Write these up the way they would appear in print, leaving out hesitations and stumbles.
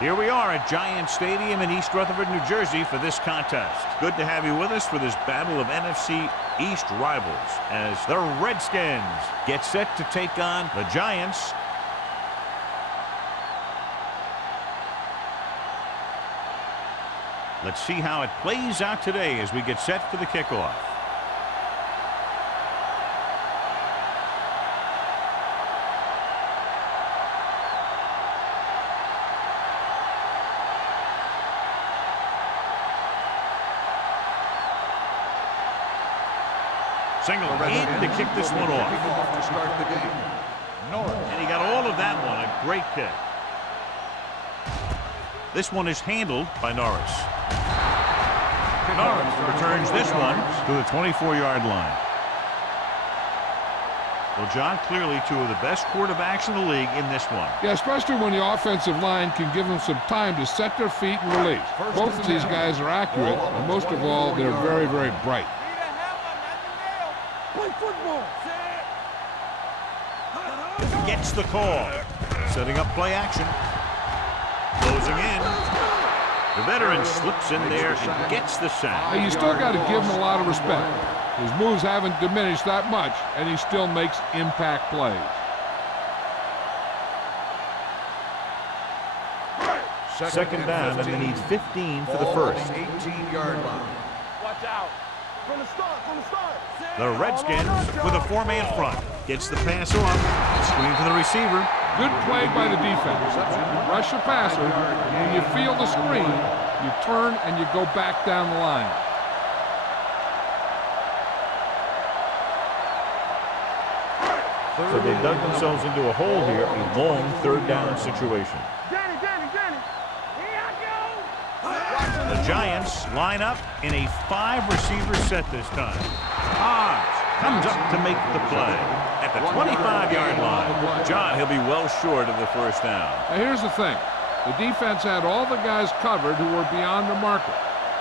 Here we are at Giant Stadium in East Rutherford, New Jersey for this contest. Good to have you with us for this battle of NFC East rivals as the Redskins get set to take on the Giants. Let's see how it plays out today as we get set for the kickoff. Single in to kick this one off. To start the game. And he got all of that one. A great kick. This one is handled by Norris. Norris returns this one to the 24-yard line. Well, John, clearly two of the best quarterbacks in the league in this one. Yeah, especially when the offensive line can give them some time to set their feet and release. Both of these guys are accurate, and most of all, they're very, very bright. Gets the call. Setting up play action. Closing in. The veteran slips in there and gets the sack. Hey, you still got to give him a lot of respect. His moves haven't diminished that much, and he still makes impact plays. Second down, and they need 15 for the first. 18-yard line. Watch out. From the start. The Redskins with a four-man front. Gets the pass off. Screen to the receiver. Good play by the defense. You rush a passer, and when you feel the screen, you turn and you go back down the line. So they dug themselves into a hole here, a long third down situation. Danny. Here I go. The Giants line up in a 5-receiver set this time. Hobbs comes up to make the play at the 25-yard line. John, he'll be well short of the first down. Now, here's the thing. The defense had all the guys covered who were beyond the marker.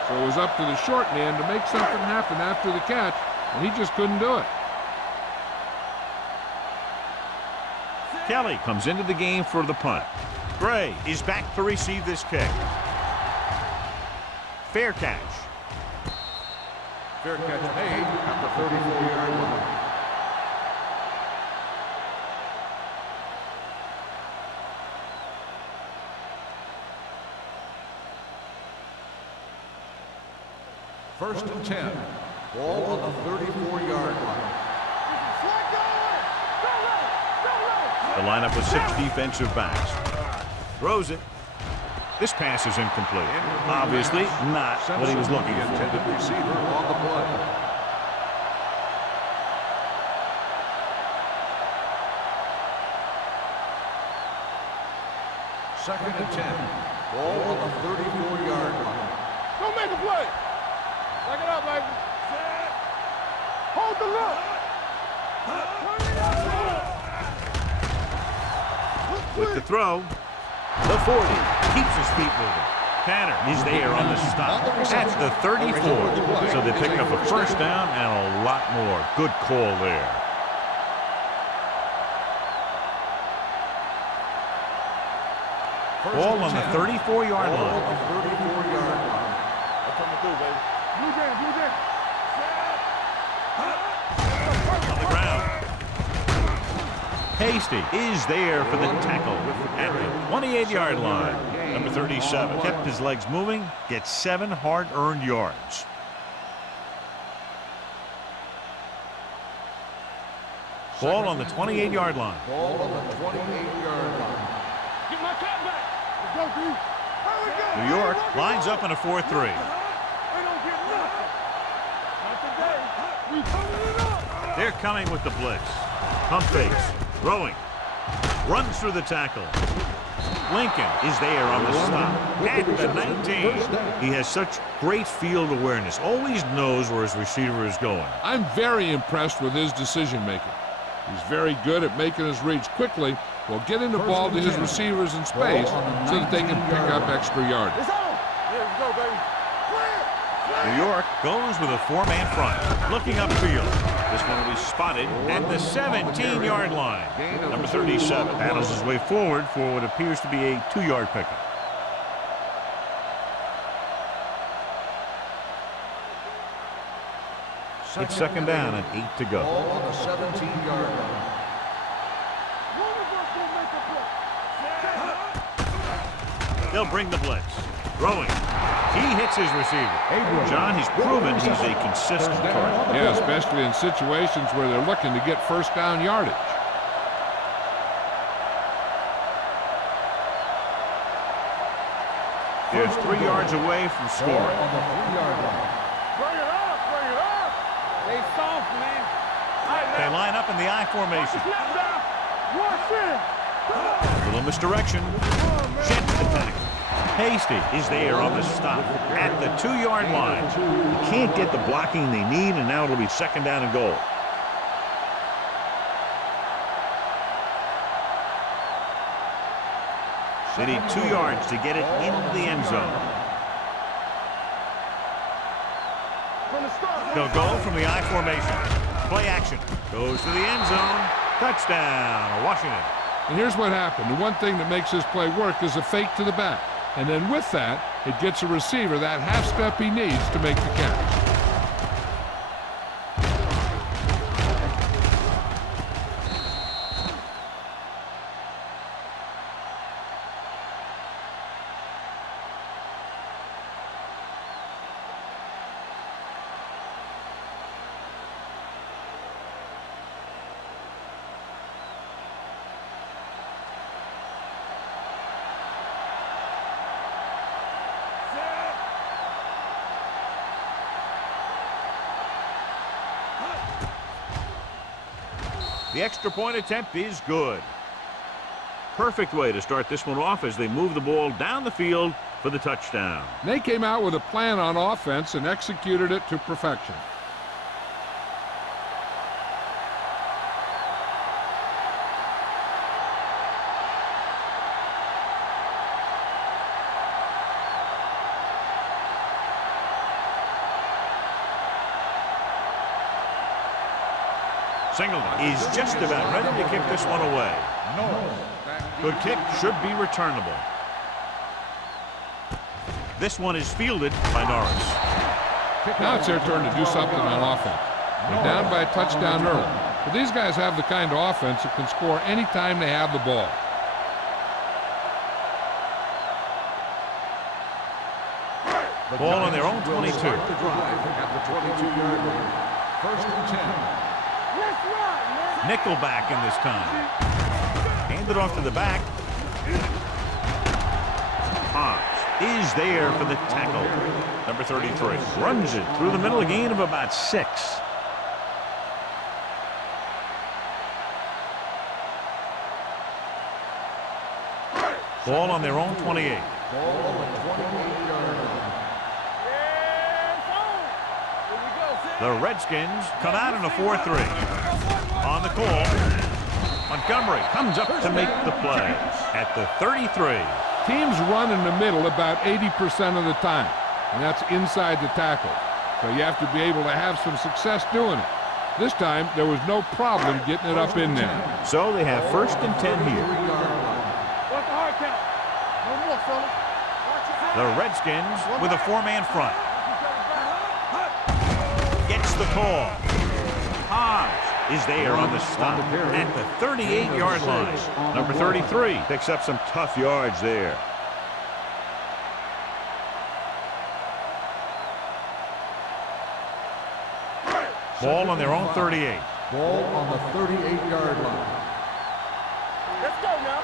So it was up to the short man to make something happen after the catch, and he just couldn't do it. Kelly comes into the game for the punt. Gray is back to receive this kick. Fair catch. Fair catch made at the 34-yard line. First and 10. Ball on the 34-yard line. The lineup with 6 defensive backs. Throws it. This pass is incomplete. Obviously not what he was looking for. Intended receiver on the play. Second and 10. Ball on the 34-yard line. Don't make a play. Back it up, baby. Hold the look. With the throw, the 40 keeps his feet moving. Tanner is there on the stop at the 34. So they pick up a first down and a lot more. Good call there. Ball on the 34-yard line. That's what I'm gonna do, baby. Blue Jam. On the ground. Hasty is there for the tackle at the 28-yard line. Number 37 kept his legs moving, gets 7 hard-earned yards. Ball on the 28-yard line. Ball on the 28-yard line. Get my cat back. Let's go, D. New York lines up in a 4-3. They don't get nothing. Not today. We coming it up. They're coming with the blitz. Pump fakes. Throwing. Runs through the tackle. Lincoln is there on the stop at the 19. He has such great field awareness. Always knows where his receiver is going. I'm very impressed with his decision-making. He's very good at making his reads quickly while getting the ball to his receivers in space so that they can pick up extra yardage. It's on. Here we go, baby. New York goes with a 4-man front. Looking upfield. This one will be spotted at the 17-yard line. Number 37 battles his way forward for what appears to be a 2-yard pickup. It's second down and 8 to go. Ball on the 17-yard line. One of us will make a play. They'll bring the blitz. Throwing. He hits his receiver. John, he's proven he's a consistent target. Yeah, especially in situations where they're looking to get first down yardage. They're 3 yards away from Ball scoring. on the 3-yard line. Bring it up, bring it up. They soft, man. They line up in the I formation. Snap down. Rush in. Little misdirection. Jets the tackle. Hasty is there on the stop at the 2-yard line. You can't get the blocking they need, and now it'll be second down and goal. They need 2 yards to get it into the end zone. From the start. They'll go from the I formation. Play action. Goes to the end zone. Touchdown, Washington. And here's what happened. The one thing that makes this play work is a fake to the back. And then with that, it gets a receiver that half step he needs to make the catch. The extra point attempt is good. Perfect way to start this one off as they move the ball down the field for the touchdown. They came out with a plan on offense and executed it to perfection. Singleton is just about ready to kick this one away. Good kick, should be returnable. This one is fielded by Norris. Now it's their turn to do something on offense. They're down by a touchdown early. But these guys have the kind of offense that can score anytime they have the ball. Ball on their own 22. The drive at the 22-yard line. First and 10. Let's ride, man. Nickelback in this time. Hand it off to the back. Hobbs is there for the tackle. Number 33 runs it through the middle, a gain of about 6. Ball on their own 28. Ball on the 28-yard line. The Redskins come out in a 4-3. On the call, Montgomery comes up to make the play at the 33. Teams run in the middle about 80% of the time, and that's inside the tackle. So you have to be able to have some success doing it. This time, there was no problem getting it up in there. So they have first and 10 here. What's the hard count? No more, fella. The Redskins with a 4-man front. Gets the call. Hobbs is there on the stop at the 38-yard line. Number 33 picks up some tough yards there. Ball on their own 38. Ball on the 38-yard line. Let's go now.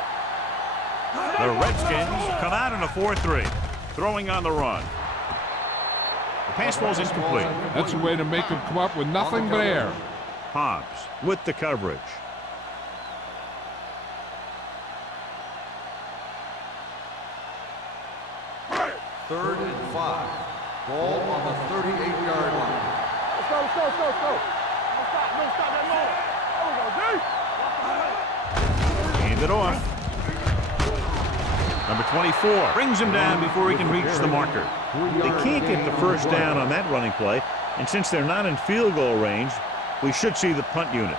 The Redskins come out in a 4-3, throwing on the run. The pass ball's incomplete. That's a way to make them come up with nothing but air. Hobbs with the coverage. Third and 5. Ball on the 38-yard line. Let's go, let's go, let's go, let's go. No stop that long. There we go, D. Hand it off. Number 24 brings him down before he can reach the marker. They can't get the first down on that running play, and since they're not in field goal range, we should see the punt unit.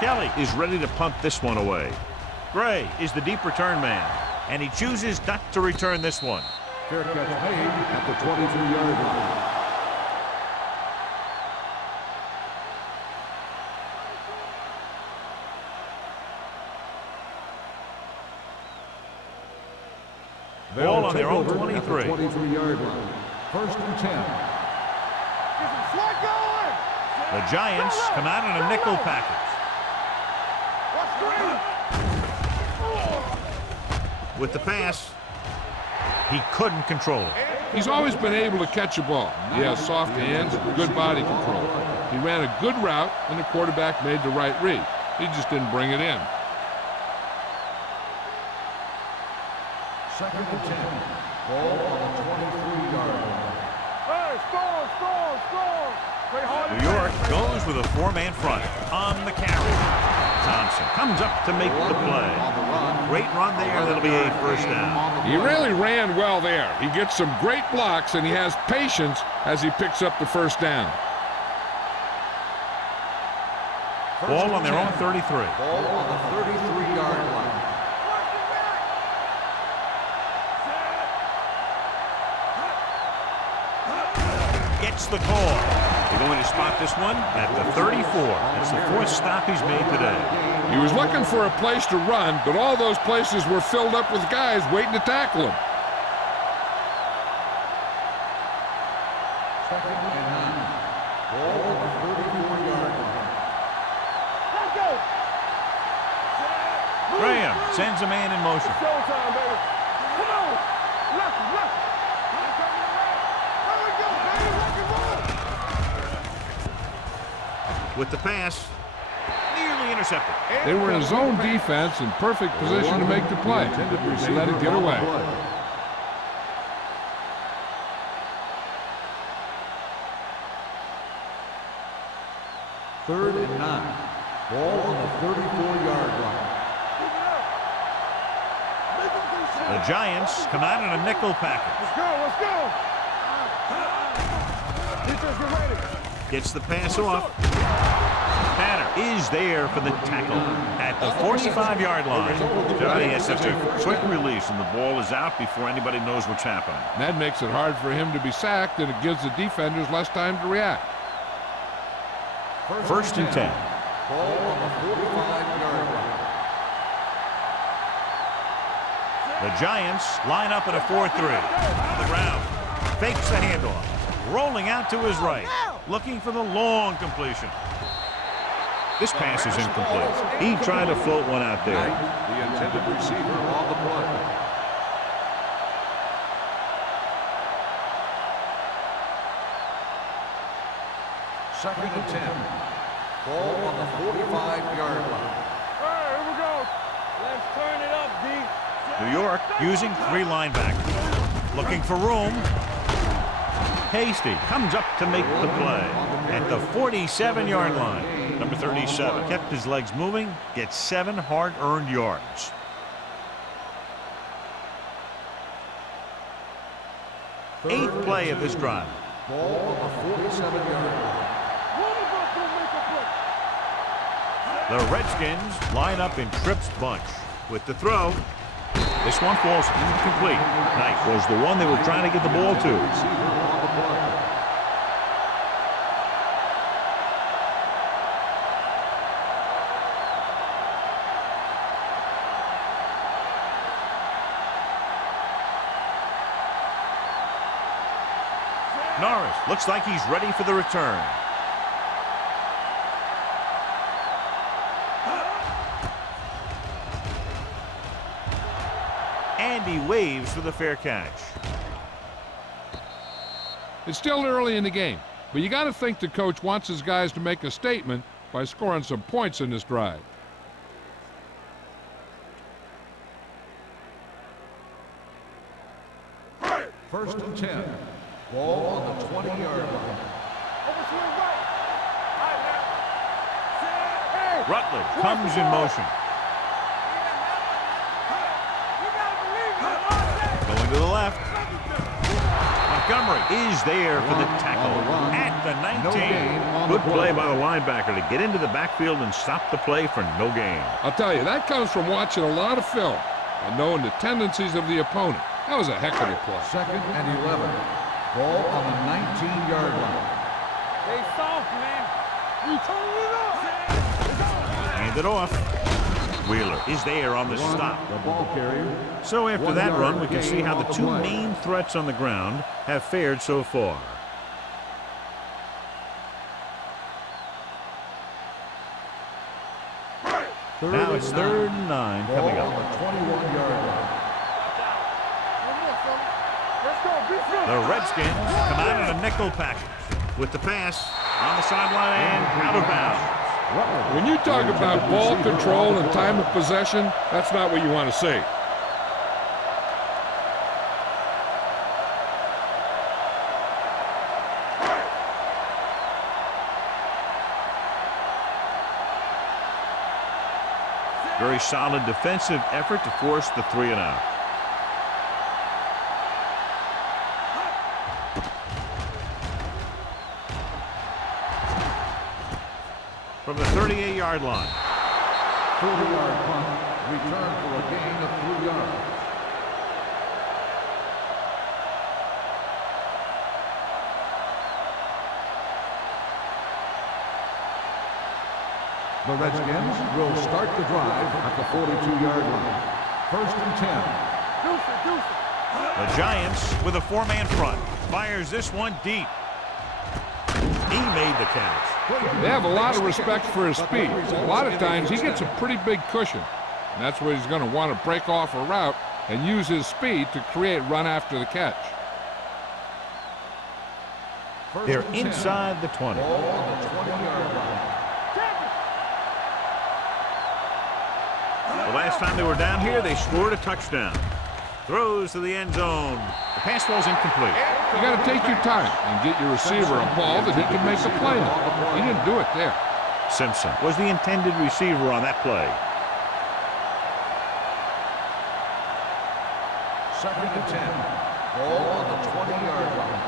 Kelly is ready to punt this one away. Gray is the deep return man, and he chooses not to return this one. Fair catch made at the 23-yard line. Ball on their own 23. 23-yard line. First and 10. The Giants come out in a nickel package. With the pass, he couldn't control it. He's always been able to catch a ball. He has soft hands and good body control. He ran a good route, and the quarterback made the right read. He just didn't bring it in. Second and 10. Ball on the 23-yard line. Hey, score! New York goes with a four-man front on the carry. Thompson comes up to make the play. Great run there. That'll be a first down. He really ran well there. He gets some great blocks, and he has patience as he picks up the first down. Ball on their own 33. Ball on the 33-yard line. Gets the call. They're going to spot this one at the 34. That's the fourth stop he's made today. He was looking for a place to run, but all those places were filled up with guys waiting to tackle him. Second and 9. Ball on the 34-yard line. Graham sends a man in motion. Showtime, baby. Come on. Left. There we go, baby. Rock and roll. With the pass, nearly intercepted. They were in zone defense in perfect position to make the play. They let it get away. Third and 9. Ball on the 34-yard line. The Giants come out in a nickel package. Let's go. Defense, get ready. Gets the pass off. Banner is there for the tackle at the 45-yard line. Johnny has such a quick release, and the ball is out before anybody knows what's happening. That makes it hard for him to be sacked, and it gives the defenders less time to react. First and 10. Ball on the 45-yard line. The Giants line up in a 4-3. On the ground. Fakes the handoff. Rolling out to his right. Looking for the long completion. This pass is incomplete. He tried to float one out there. The intended receiver on the play. Second and 10. Ball on the 45-yard line. Hey, here we go. Let's turn it up, D. New York using three linebackers. Looking for room. Hasty comes up to make the play at the 47-yard line. Number 37 kept his legs moving, gets 7 hard-earned yards. Eighth play of this drive. Ball on the 47-yard line. One of us will make a play. The Redskins line up in Tripp's bunch. With the throw, this one falls incomplete. Knight was the one they were trying to get the ball to. Receiver on the play. Norris looks like he's ready for the return. And he waves for the fair catch. It's still early in the game, but you got to think the coach wants his guys to make a statement by scoring some points in this drive. First and 10. Ball on the 20-yard line. Overswing right. Right now. Hey. Rutledge comes in motion. Going to the left. Montgomery Montgomery is there for the tackle at the 19. Good play by the linebacker to get into the backfield and stop the play for no gain. I'll tell you, that comes from watching a lot of film and knowing the tendencies of the opponent. That was a heck of a play. 2nd and 11. Ball on the 19-yard line. Stay soft, man. We turn it up. Hand it off. Wheeler is there on the stop. The ball carrier. So after that run, we can see how the two main threats on the ground have fared so far. Now it's 3rd and 9 coming Ball up. on the 21-yard line. The Redskins come out in a nickel package with the pass on the sideline and out of bounds. When you talk about ball control and time of possession, that's not what you want to see. Very solid defensive effort to force the 3 and out. From the 38-yard line. 40-yard punt. Return for a gain of 3 yards. The Redskins will start the drive at the 42-yard line. 1st and 10. The Giants with a 4-man front. Fires this one deep. He made the catch. They have a lot of respect for his speed. A lot of times he gets a pretty big cushion. And that's where he's going to want to break off a route and use his speed to create run after the catch. They're inside the 20. Ball on the 20-yard line. The last time they were down here, they scored a touchdown. Throws to the end zone. The pass ball's incomplete. You got to take your time and get your receiver a ball that he can make a play on. He didn't do it there. Simpson was the intended receiver on that play. 2nd and 10. Ball on the 20-yard line.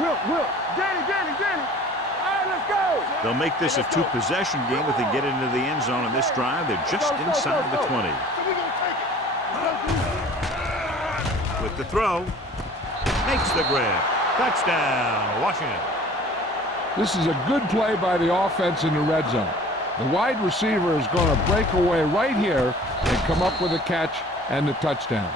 Will. Danny. All right, let's go. They'll make this a 2-possession game if they get into the end zone in this drive. They're just inside the 20. So we gonna take it. With the throw, makes the grab. Touchdown, Washington. This is a good play by the offense in the red zone. The wide receiver is going to break away right here and come up with a catch and the touchdown.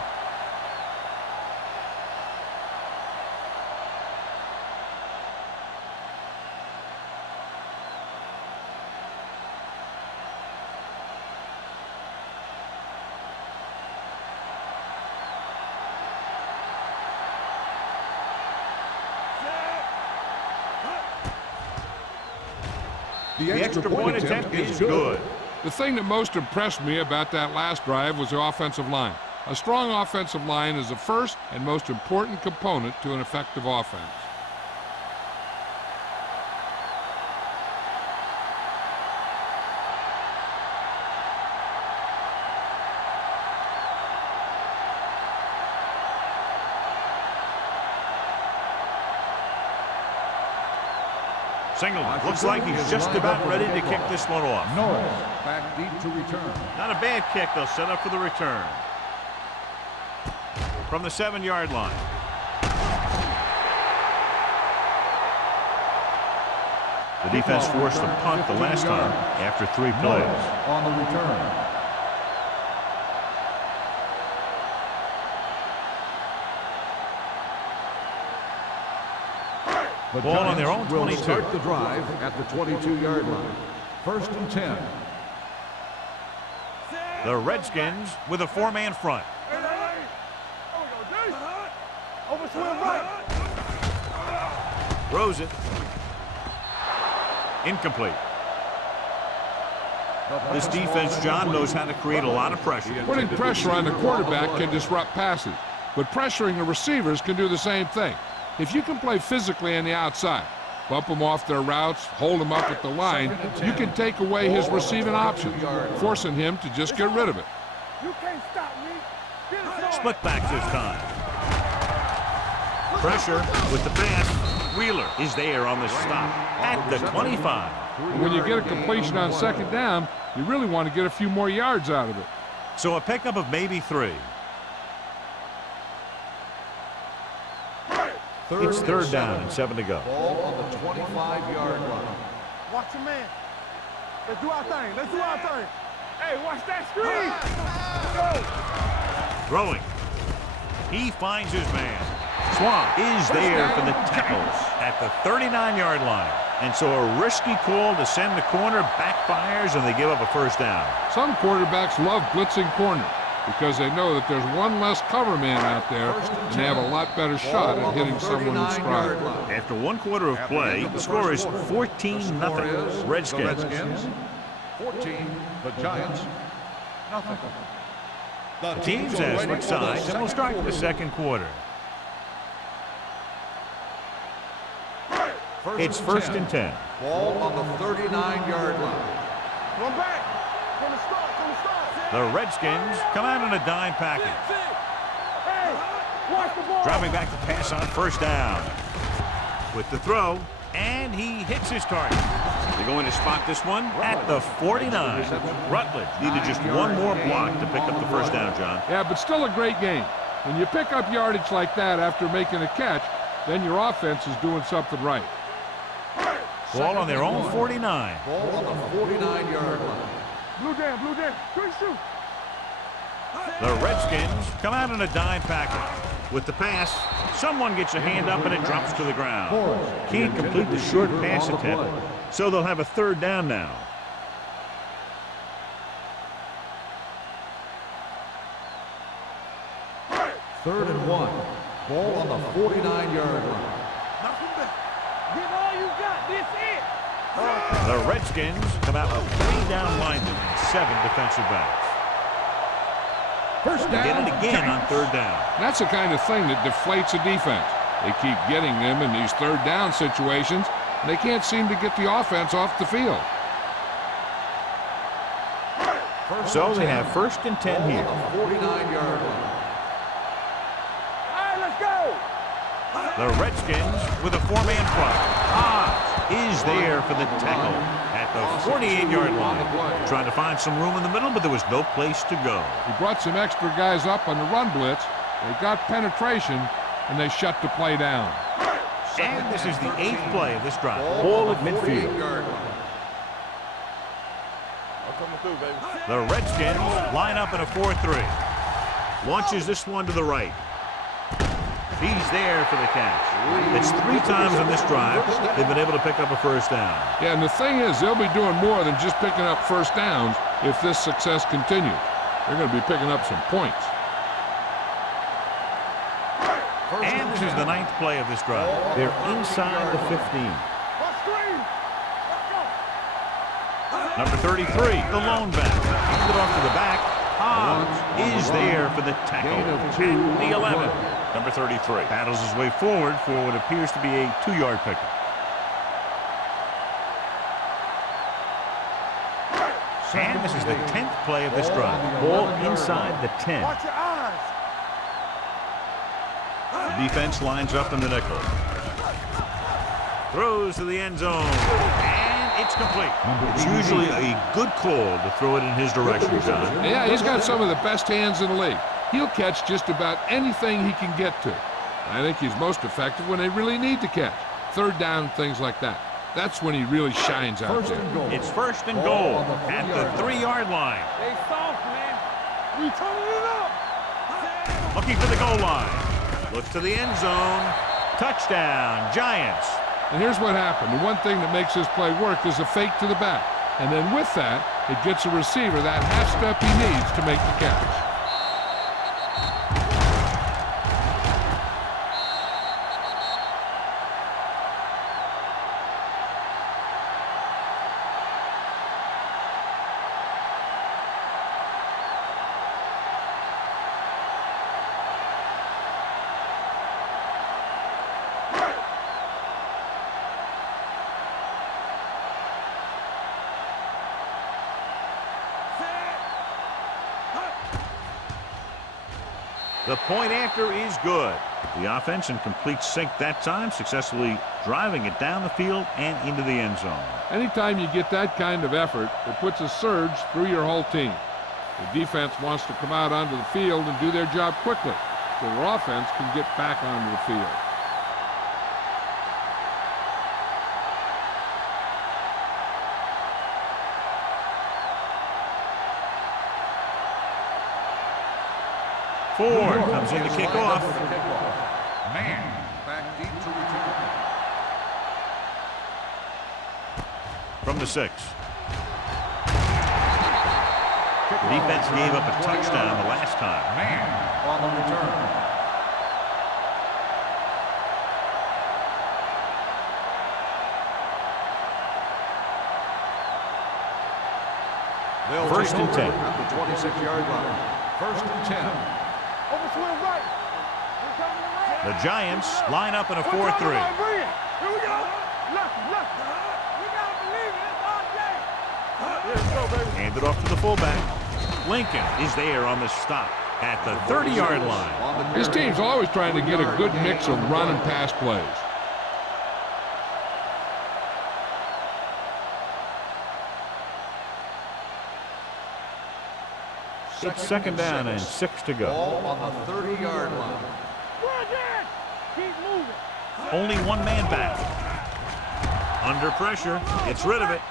The extra point attempt is good. The thing that most impressed me about that last drive was the offensive line. A strong offensive line is the first and most important component to an effective offense. Singleton looks like he's just about ready to kick this one off. Norris back deep to return. Not a bad kick. They'll set up for the return. From the 7-yard line. The defense forced a punt the last time after 3 plays. Norris on the return. The Ball on their Giants own will 22. start the drive at the 22-yard line. 1st and 10. The Redskins with a 4-man front. Over to him right. Throws it. Incomplete. This defense, John, knows how to create a lot of pressure. Putting pressure on the quarterback can disrupt passes, but pressuring the receivers can do the same thing. If you can play physically on the outside, bump them off their routes, hold them up at the line, you can take away his receiving options, forcing him to just get rid of it. You can't stop me. Get us on. Split back this time. Pressure with the pass. Wheeler is there on the stop at the 25. When you get a completion on second down, you really want to get a few more yards out of it. So a pickup of maybe 3. It's third down and 7 to go. Ball on the 25-yard line. Watch your man. Let's do our thing. Let's do our thing. Hey, watch that screen. Go. Throwing. He finds his man. Swan is there for the tackle at the 39-yard line. And so a risky call to send the corner backfires, and they give up a first down. Some quarterbacks love blitzing corner because they know that there's one less cover man out there, and they have a lot better shot at hitting someone in stride. After 1 quarter of play, the score is 14-0. Redskins. 14, the Giants, nothing. The teams have switched sides, and we'll start the second quarter. It's first and 10. Ball on the 39-yard line. Run back. From the start. From the start. The Redskins come out in a dime package. Hey, watch the ball. Dropping back to pass on first down. With the throw, and he hits his target. They're going to spot this one at the 49. Rutledge needed just one more block to pick up the first down, John. Yeah, but still a great game. When you pick up yardage like that after making a catch, then your offense is doing something right. Ball on their own 49. Ball on the 49-yard line. Blue jam. Quick shoot. The Redskins come out in a dime package. With the pass, someone gets a hand up and it drops to the ground. Can't complete the short pass attempt, so they'll have a third down now. Third and 1. Ball on the 49-yard line. Nothing back. Give all you got. This it. The Redskins come out with 3 down linemen and 7 defensive backs. First They down. get it again on third down. That's the kind of thing that deflates a defense. They keep getting them in these third down situations, and they can't seem to get the offense off the field. So they have first and 10 here. 49-yard line. All right, let's go. The Redskins with a 4-man front. Is there for the tackle at the 48-yard line. Trying to find some room in the middle, but there was no place to go. He brought some extra guys up on the run blitz. They got penetration, and they shut the play down. And this is the 8th play of this drive. Ball at midfield. I'm coming through, baby. The Redskins line up in a 4-3. Launches this one to the right. He's there for the catch. It's 3 times on this drive they've been able to pick up a first down. Yeah, and the thing is, they'll be doing more than just picking up first downs if this success continues. They're going to be picking up some points. And this is the 9th play of this drive. They're inside the 15. What screen? Let's go. Number 33, the lone back. Handed off to the back. Hobbs is there for the tackle at the 11. Number 33 battles his way forward for what appears to be a 2-yard pickup. And this is the 10th play of this drive. Ball inside the 10. Watch your eyes. The defense lines up in the nickel. Throws to the end zone. And it's complete. It's usually a good call to throw it in his direction, John. Yeah, he's got some of the best hands in the league. He'll catch just about anything he can get to. I think he's most effective when they really need to catch. Third down, things like that. That's when he really shines out there. It's first and goal at the 3-yard line. They soft, man. We turning it up. Looking for the goal line. Looks to the end zone. Touchdown, Giants. And here's what happened. The one thing that makes this play work is a fake to the back. And then with that, it gets a receiver that half step he needs to make the catch. The point after is good. The offense in complete sync that time, successfully driving it down the field and into the end zone. Anytime you get that kind of effort, it puts a surge through your whole team. The defense wants to come out onto the field and do their job quickly, so their offense can get back onto the field. Ford comes in to kick off. Man, back deep to return. From the 6. The defense gave up a touchdown the last time. Man on the return. First and 10. At the 26-yard line. First and 10. Overswing right. The Giants line up in a 4-3. Here we go. Lefty. We gotta believe it. It's our day. Here we go, baby. Hand it off to the fullback. Lincoln is there on the stop at the 30-yard line. This team's always trying to get a good mix of run and pass plays. It's second down and 6 to go. Ball on the 30-yard line. Keep moving. Only one man back. Under pressure, gets rid of it.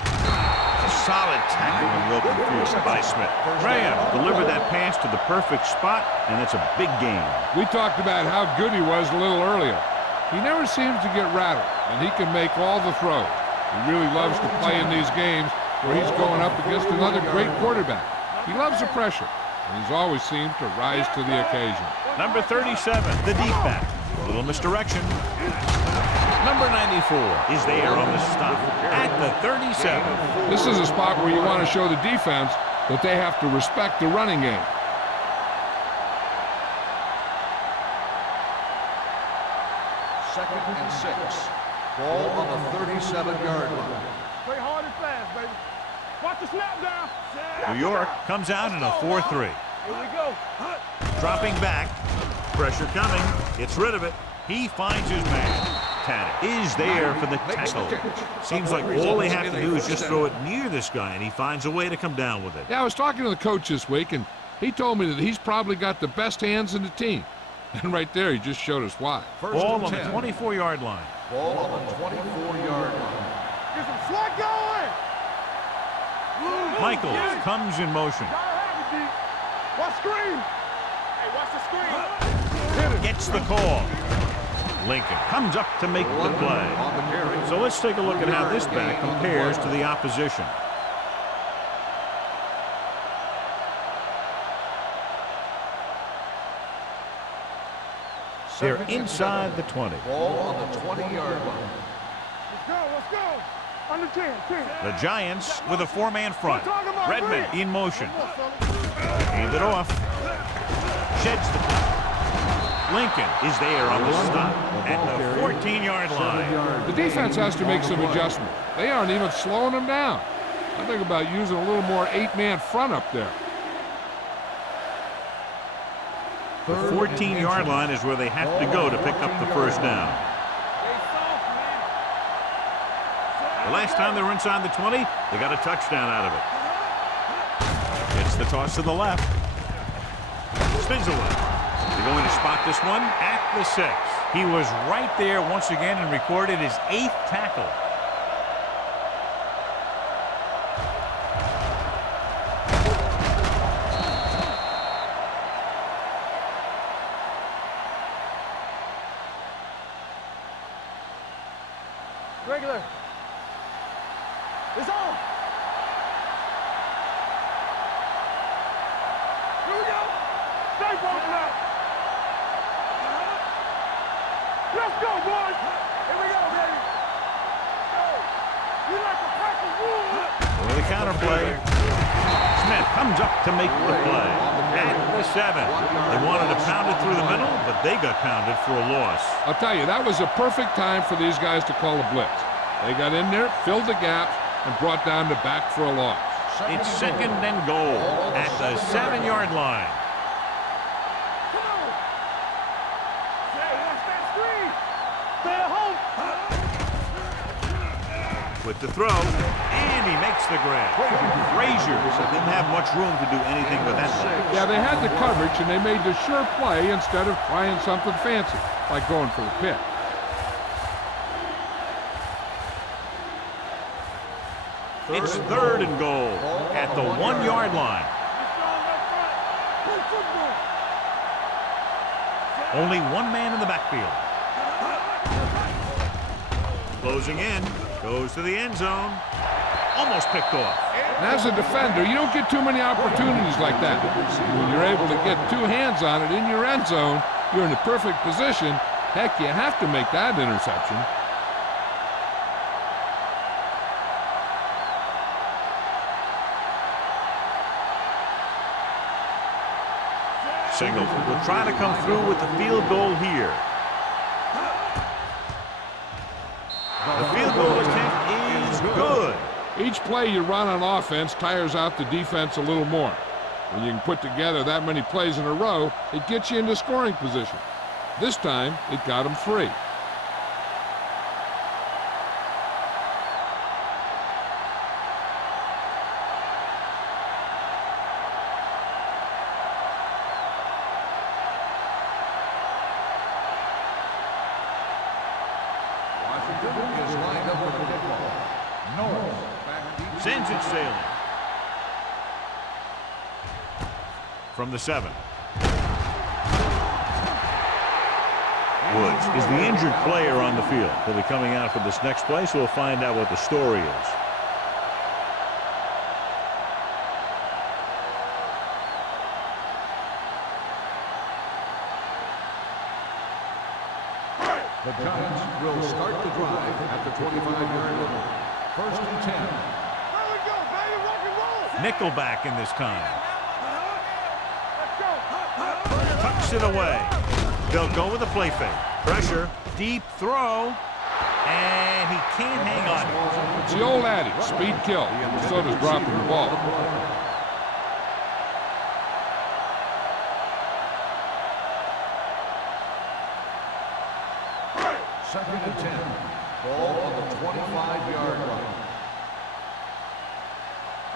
A solid tackle and well confused by Smith. Graham delivered that pass to the perfect spot, and it's a big game. We talked about how good he was a little earlier. He never seems to get rattled, and he can make all the throws. He really loves to play in these games where he's going up against another great quarterback. He loves the pressure, and he's always seemed to rise to the occasion. Number 37, the deep back. A little misdirection. Number 94 is there on the stop at the 37. This is a spot where you want to show the defense that they have to respect the running game. Second and 6. Ball on the 37-yard line. Play hard and fast, baby. Watch the snap down. New York comes out in a 4-3. Here we go. Dropping back. Pressure coming. Gets rid of it. He finds his man. Tanner is there for the tackle. Seems like all they have to do is just throw it near this guy, and he finds a way to come down with it. Yeah, I was talking to the coach this week, and he told me that he's probably got the best hands in the team. And right there, he just showed us why. Ball on the 24-yard line. Ball on the 24-yard line. Get some slug going. Michaels comes in motion. Watch screen. Hey, watch the screen. Gets the call. Lincoln comes up to make the play. So let's take a look at how this back compares to the opposition. They're inside the 20. Ball on the 20-yard line. Let's go. Under 10. The Giants with a 4-man front. Redmond in motion. Hand it off. Sheds the clock. Lincoln is there on the stop at the 14-yard line. The defense has to make some adjustments. They aren't even slowing them down. I think about using a little more 8-man front up there. The 14-yard line is where they have to go to pick up the first down. The last time they were inside the 20, they got a touchdown out of it. It's the toss to the left. Spins away. They're going to spot this one at the 6. He was right there once again and recorded his 8th tackle. Regular. It's on. Here we go. Stay focused now. Let's go, boys. Here we go, baby. Go. You like to practice wood. With a counter play. Smith comes up to make the play. At the 7. They wanted to pound it through the middle, but they got pounded for a loss. I'll tell you, that was a perfect time for these guys to call a blitz. They got in there, filled the gaps, and brought down the back for a loss. It's second and goal at the 7-yard line. with the throw, and he makes the grab. Frazier didn't have much room to do anything with that leg. Yeah, they had the coverage, and they made the sure play instead of trying something fancy, like going for the pick. It's 3rd and goal at the 1-yard line. Only one man in the backfield. Closing in, goes to the end zone. Almost picked off. And as a defender, you don't get too many opportunities like that. When you're able to get two hands on it in your end zone, you're in the perfect position. Heck, you have to make that interception. Signal will try to come through with the field goal here. The field goal attempt is good. Each play you run on offense tires out the defense a little more. When you can put together that many plays in a row, it gets you into scoring position. This time, it got them free. Is lined up with the football. Norris back deep. Sends it sailing. From the 7. Woods is the injured player on the field. He'll be coming out for this next play, so we'll find out what the story is. The Giants will start the drive at the 25-yard line. 1st and 10. There we go, baby, rock and roll. Nickelback in this time. Let's go. Tucks it away. They'll go with a play fake. Pressure, deep throw, and he can't hang on. It's the old adage, speed kill. So does dropping the ball. Second and 10. Ball on the 25-yard line.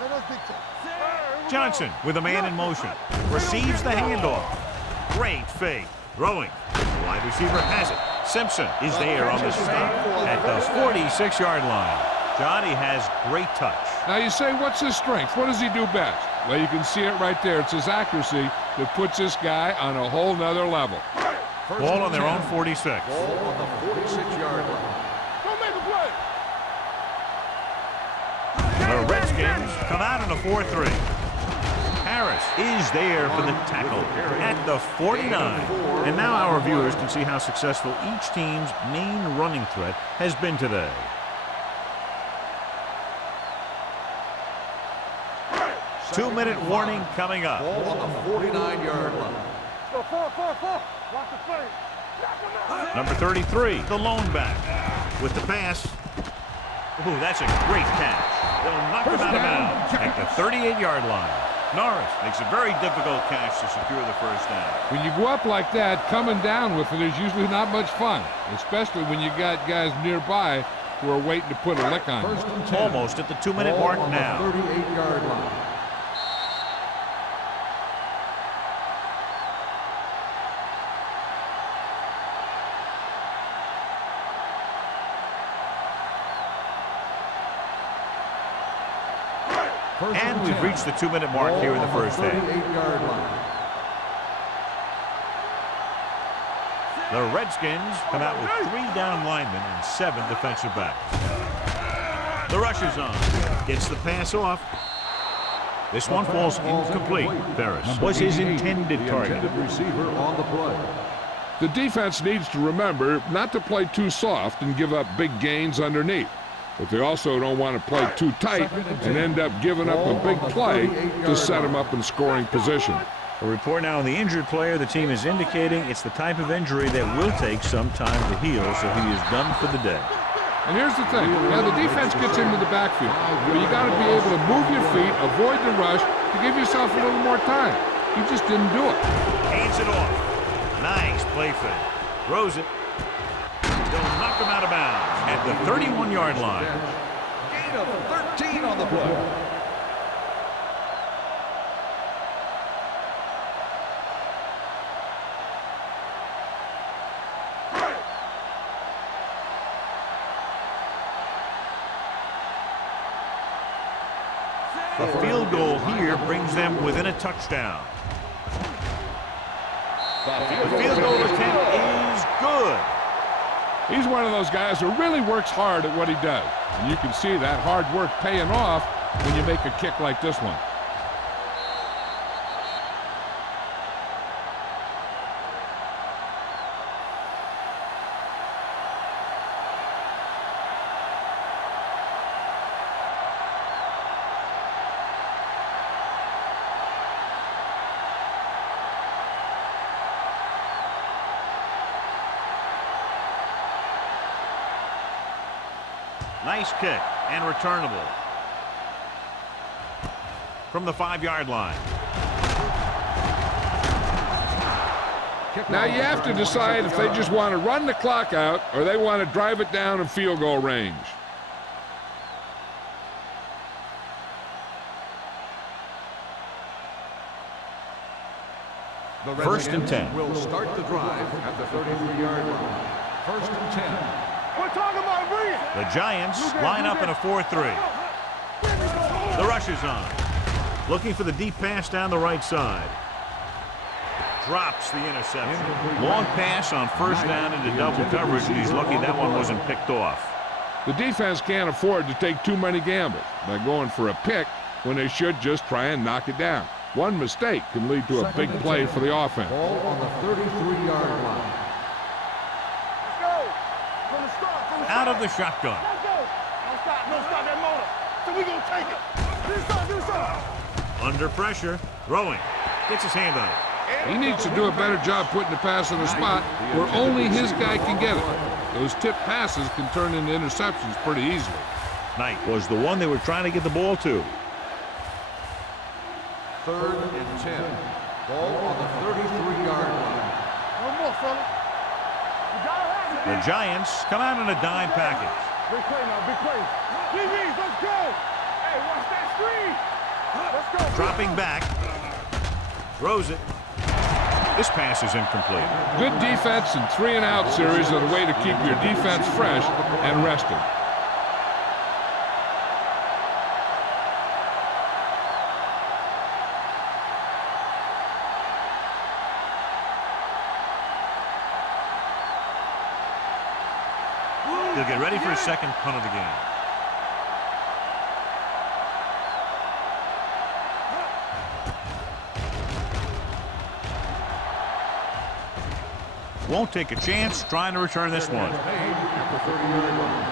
Let us dictate. Johnson with a man in motion. Receives the handoff. Great fake. Throwing. The wide receiver has it. Simpson is there on the stop at the 46-yard line. Johnny has great touch. Now you say, what's his strength? What does he do best? Well, you can see it right there. It's his accuracy that puts this guy on a whole nother level. Ball on their own 46. Ball on the 46-yard line. Go make a play. The Redskins come out in a 4-3. Harris is there for the tackle at the 49. And now our viewers can see how successful each team's main running threat has been today. Two-minute warning coming up. Ball on the 49-yard line. Go, 4. Watch the play. Knock him out. Number 33, the lone back. With the pass. Ooh, that's a great catch. They'll knock him out of bounds at the 38-yard line. Norris makes a very difficult catch to secure the first down. When you go up like that, coming down with it is usually not much fun, especially when you got guys nearby who are waiting to put a lick on you. 1st and 10. Almost at the 2-minute mark Ball on now. the 38-yard line. And we've reached the 2-minute mark here in the first half. 38-yard line. The Redskins come out with 3 down linemen and 7 defensive backs. The rush is on. Gets the pass off. This one falls incomplete. Ferris was his intended target. Receiver on the play. The defense needs to remember not to play too soft and give up big gains underneath. But they also don't want to play too tight and end up giving up a big play to set them up in scoring position. A report now on the injured player. The team is indicating it's the type of injury that will take some time to heal, so he is done for the day. And here's the thing. Now, the defense gets into the backfield, but you got to be able to move your feet, avoid the rush, to give yourself a little more time. He just didn't do it. Hands it off. Nice play fake. Throws it. They'll knock him out of bounds at the 31-yard line. gain of 13 on the play. A field goal here brings them within a touchdown. The field goal attempt is good. He's one of those guys who really works hard at what he does. And you can see that hard work paying off when you make a kick like this one. Nice kick and returnable from the 5-yard line. Now you have to decide if they just want to run the clock out or they want to drive it down in field goal range. First and 10. Will start the drive at the 33-yard line. First and 10. We're talking about bringing. The Giants line up in a 4-3. The rush is on. Looking for the deep pass down the right side. Drops the interception. Long pass on first down into double coverage, and he's lucky that one wasn't picked off. The defense can't afford to take too many gambles by going for a pick when they should just try and knock it down. One mistake can lead to a big play for the offense. Ball on the 33-yard line. Out of the shotgun. Let's go. Don't stop that motor. So we gonna take it. Do something. Under pressure, throwing. Gets his hand on it. He needs to do a better job putting the pass in a spot where only his guy can get it. Those tip passes can turn into interceptions pretty easily. Knight was the one they were trying to get the ball to. Third and 10. Ball on the 33-yard line. One more, fella. You gotta have it. The Giants come out in a dime package. Big play now, big play. DBs, let's go. Hey, watch that screen. Let's go. Dropping back. Throws it. This pass is incomplete. Good defense and 3-and-out series are the way to keep your defense fresh and rested. They'll get ready for a second punt of the game. Won't take a chance trying to return this one. At the 30-yard line.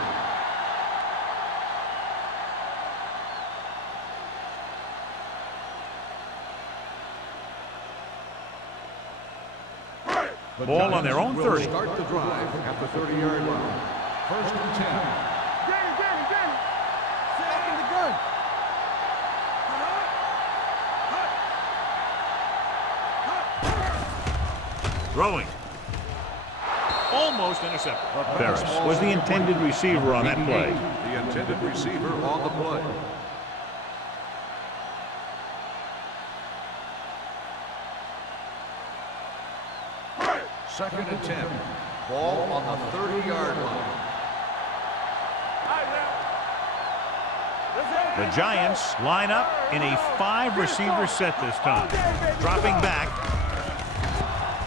Ball on their own 30. Start the drive at the 30-yard line. First and 10. Danny. Back in the gun. Throwing. Almost intercepted. Ferris was the intended receiver on that play. The intended receiver on the play. Second and 10. Ball on the 30-yard line. The Giants line up in a 5-receiver set this time. Dropping back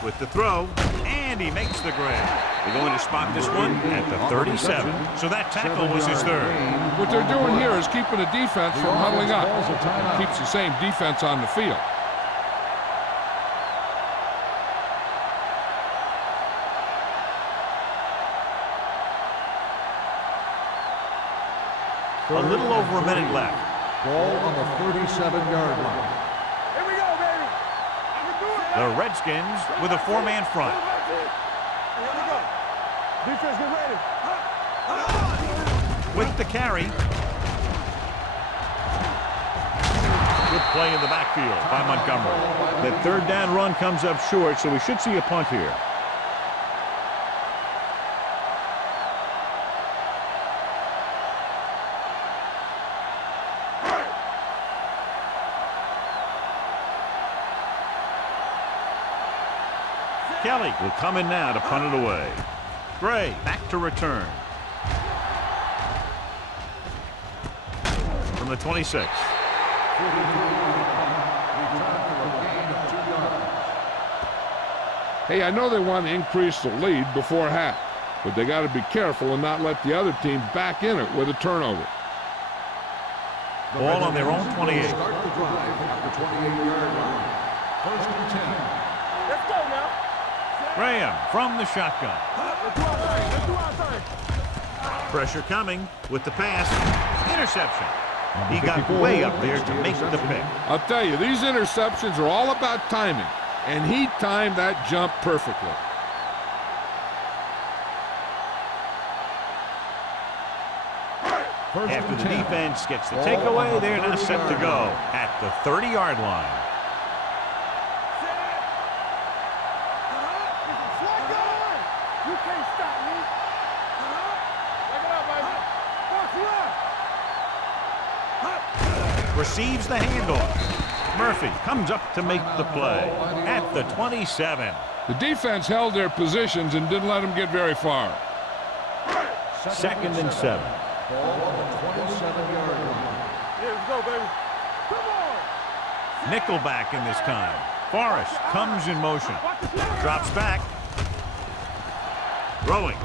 with the throw, and he makes the grab. They're going to spot this one at the 37. So that tackle was his third. What they're doing here is keeping the defense from huddling up. Keeps the same defense on the field. A little over a minute left. Ball on the 37-yard line. Here we go, baby. I can do it. The Redskins with a 4-man front. Here we go. Defense, get ready. With the carry. Good play in the backfield by Montgomery. That third down run comes up short, so we should see a punt here. Kelly will come in now to punt it away. Gray back to return. From the 26. Hey, I know they want to increase the lead before half, but they got to be careful and not let the other team back in it with a turnover. Ball on their own 28. Start the drive at the 28-yard line. First and 10. Let's go now. Graham from the shotgun. Let's do our thing. Let's do our thing. Pressure coming with the pass. Interception. He got way up there to make the pick. I'll tell you, these interceptions are all about timing, and he timed that jump perfectly. After the defense gets the takeaway, they're now set to go at the 30-yard line. You can't stop me. Check it out, baby. Box left. Receives the handoff. Murphy comes up to make the play at the 27. The defense held their positions and didn't let them get very far. Second and 7. Ball on the 27-yard line. Here we go, baby. Come on. Nickelback in this time. Forrest comes in motion. Drops back. Throwing.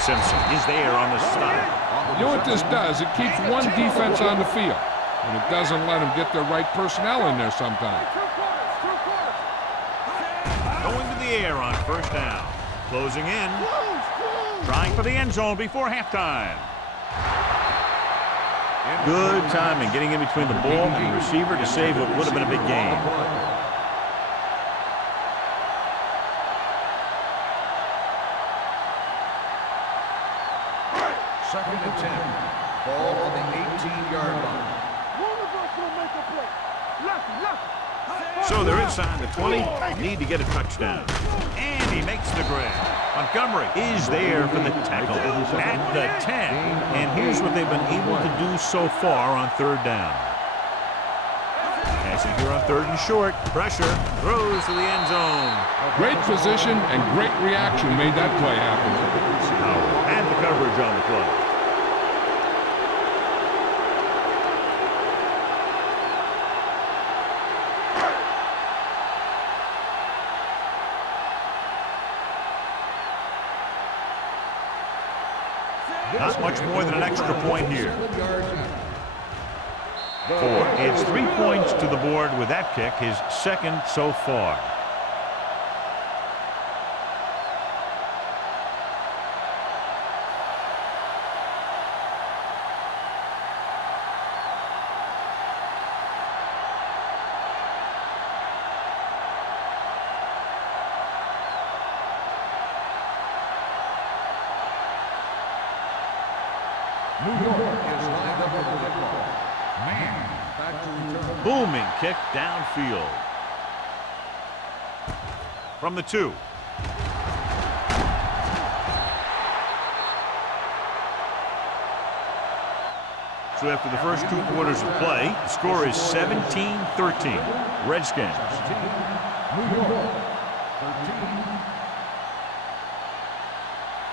Simpson is there on the stop. You know what this does? It keeps one defense on the field, and it doesn't let them get the right personnel in there sometimes. Going to the air on first down. Closing in. Trying for the end zone before halftime. Good timing, getting in between the ball and the receiver to save what would have been a big game. Second and 10. Ball on the 18-yard line. One of us will make a play. Left. So they're inside the 20, need to get a touchdown. And he makes the grab. Montgomery is there for the tackle at the 10. And here's what they've been able to do so far on third down. Passing here on third and short. Pressure, throws to the end zone. Great position and great reaction made that play happen. And the coverage on the play. Not much more than an extra point here. 4. It's 3 points to the board with that kick, his second so far. New York is lined up with the football. Man, back to return. Booming kick downfield. From the 2. So after the first 2 quarters of play, the score is 17-13. Redskins. New York, 13.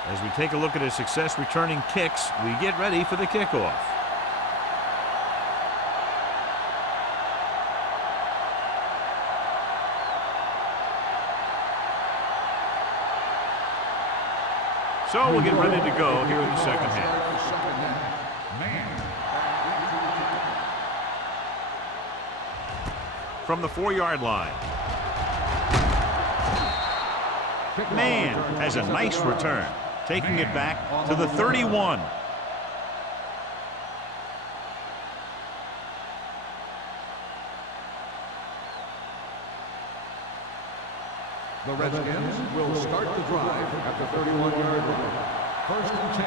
As we take a look at his success returning kicks, we get ready for the kickoff. So we'll get ready to go here in the second half. From the 4-yard line. Man has a nice return, taking it back to the 31. The Redskins will start the drive at the 31-yard line. First and 10.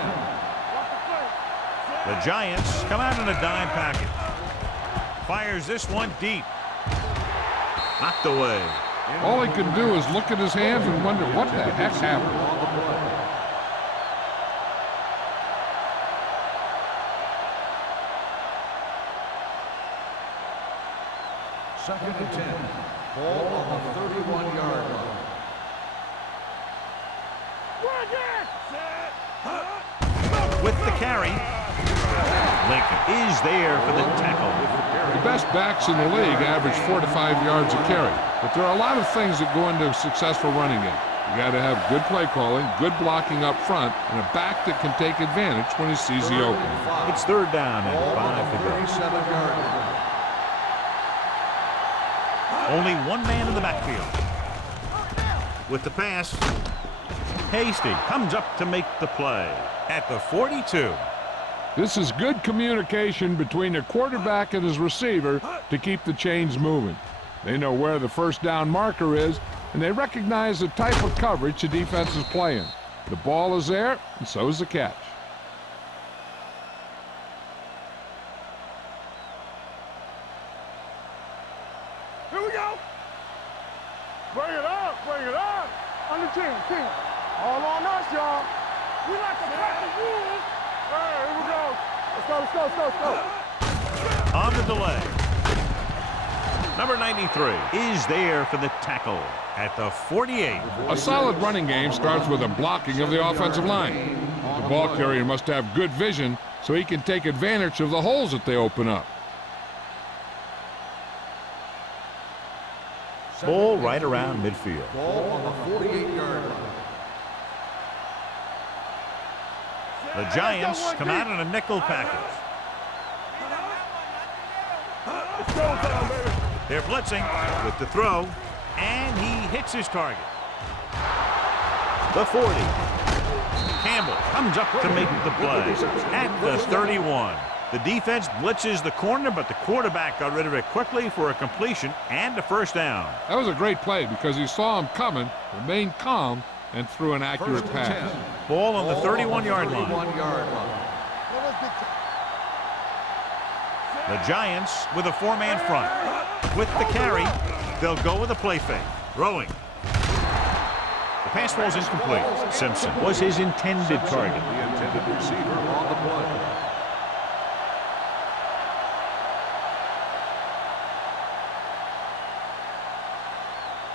The Giants come out in a dime package. Fires this one deep. Knocked away. All he could do is look at his hands and wonder what the heck happened. Second and 10. Ball on the 31-yard line. the carry. Lincoln is there for the tackle. The best backs in the league average 4 to 5 yards a carry. But there are a lot of things that go into a successful running game. You got to have good play calling, good blocking up front, and a back that can take advantage when he sees the opening. It's third down and 5 to go. Only one man in the backfield. With the pass, Hasty comes up to make the play at the 42. This is good communication between the quarterback and his receiver to keep the chains moving. They know where the first down marker is, and they recognize the type of coverage the defense is playing. The ball is there, and so is the catch. Here we go. Bring it up, bring it up. On the team. All on us, y'all. We like to pack the rules. Hey, here we go. Let's go. On the delay. Number 93 is there for the tackle at the 48. A solid running game starts with a blocking of the offensive line. The ball carrier must have good vision so he can take advantage of the holes that they open up. Ball right around midfield. Ball on the 48-yard line. The Giants come out in a nickel package. It's go time, baby. They're blitzing with the throw, and he hits his target. The 40. Campbell comes up to make the play at the 31. The defense blitzes the corner, but the quarterback got rid of it quickly for a completion and a first down. That was a great play because he saw him coming, remained calm, and threw an accurate pass. Ball on the 31-yard line. The Giants with a four-man front. With the carry, they'll go with a play fake. Throwing. The pass falls incomplete. Simpson was his intended target. The intended receiver on the play.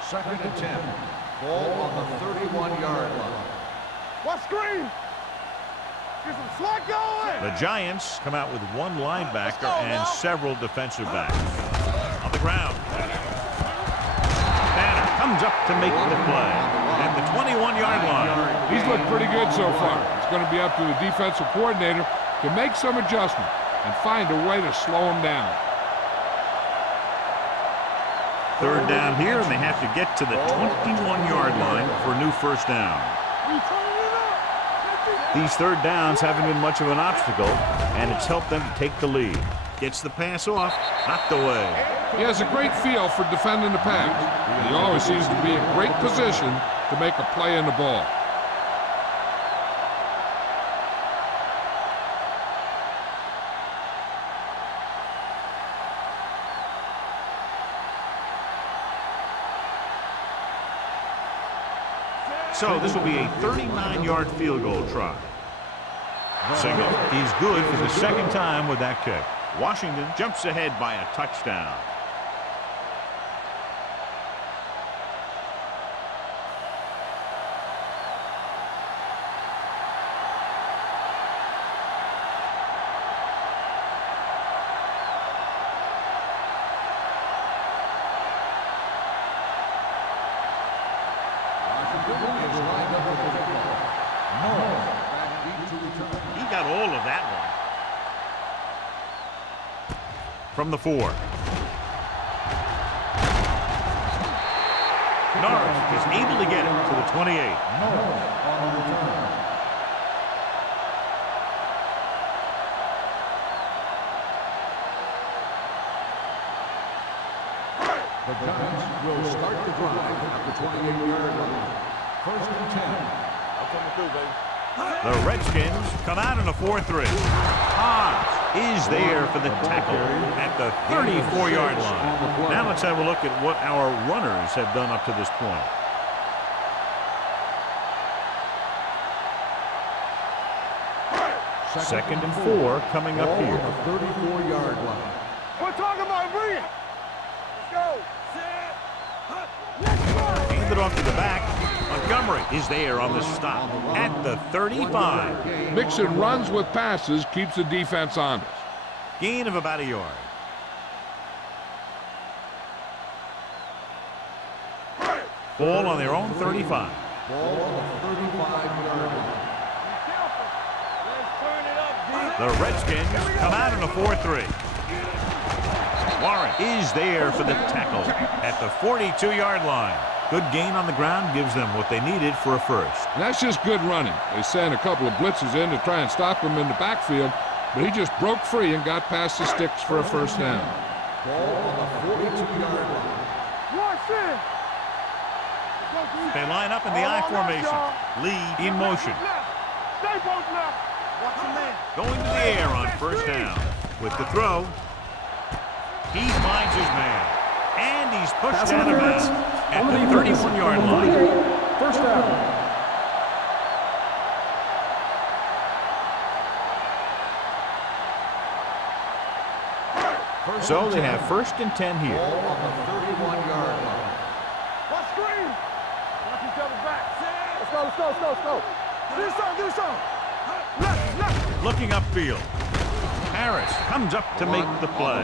Second and 10. Ball on the 31-yard line. What screen? Get some slot going. The Giants come out with one linebacker and several defensive backs. On the ground. Banner comes up to make the play at the 21-yard line. He's looked pretty good so far. It's going to be up to the defensive coordinator to make some adjustment and find a way to slow him down. Third down here, and they have to get to the 21-yard line for a new first down. These third downs haven't been much of an obstacle, and it's helped them to take the lead. Gets the pass off, knocked away. He has a great feel for defending the pass. He always seems to be in great position to make a play in the ball. So this will be a 39-yard field goal try. Single is good for the second time with that kick. Washington jumps ahead by a touchdown. He got all of that one. From the 4. Norris is able to get it to the 28. The Giants will start the drive at the 28-yard line. First and 10. The Redskins come out in a 4-3. Haas is there for the tackle at the 34-yard line. Now let's have a look at what our runners have done up to this point. Second and 4 coming up here. The 34-yard line. We're talking about bring it. Let's go. And hand it off to the back. Montgomery is there on the stop at the 35. Mixing runs with passes keeps the defense honest. Gain of about a yard. Ball on their own 35. Ball on the 35-yard line. The Redskins come out in a 4-3. Warren is there for the tackle at the 42-yard line. Good gain on the ground gives them what they needed for a first. And that's just good running. They sent a couple of blitzes in to try and stop him in the backfield, but he just broke free and got past the sticks for a first down. Ball on the 42-yard line. They line up in the I formation. Lee in motion. Going to the air on first down. With the throw, he finds his man. And he's pushed out of bounds at the 31-yard line. First down. So they have first and 10 here. Ball on the 31-yard line. Watch screen. Watch each other back. Let's go. Do something. Left. Looking upfield. Harris comes up to make the play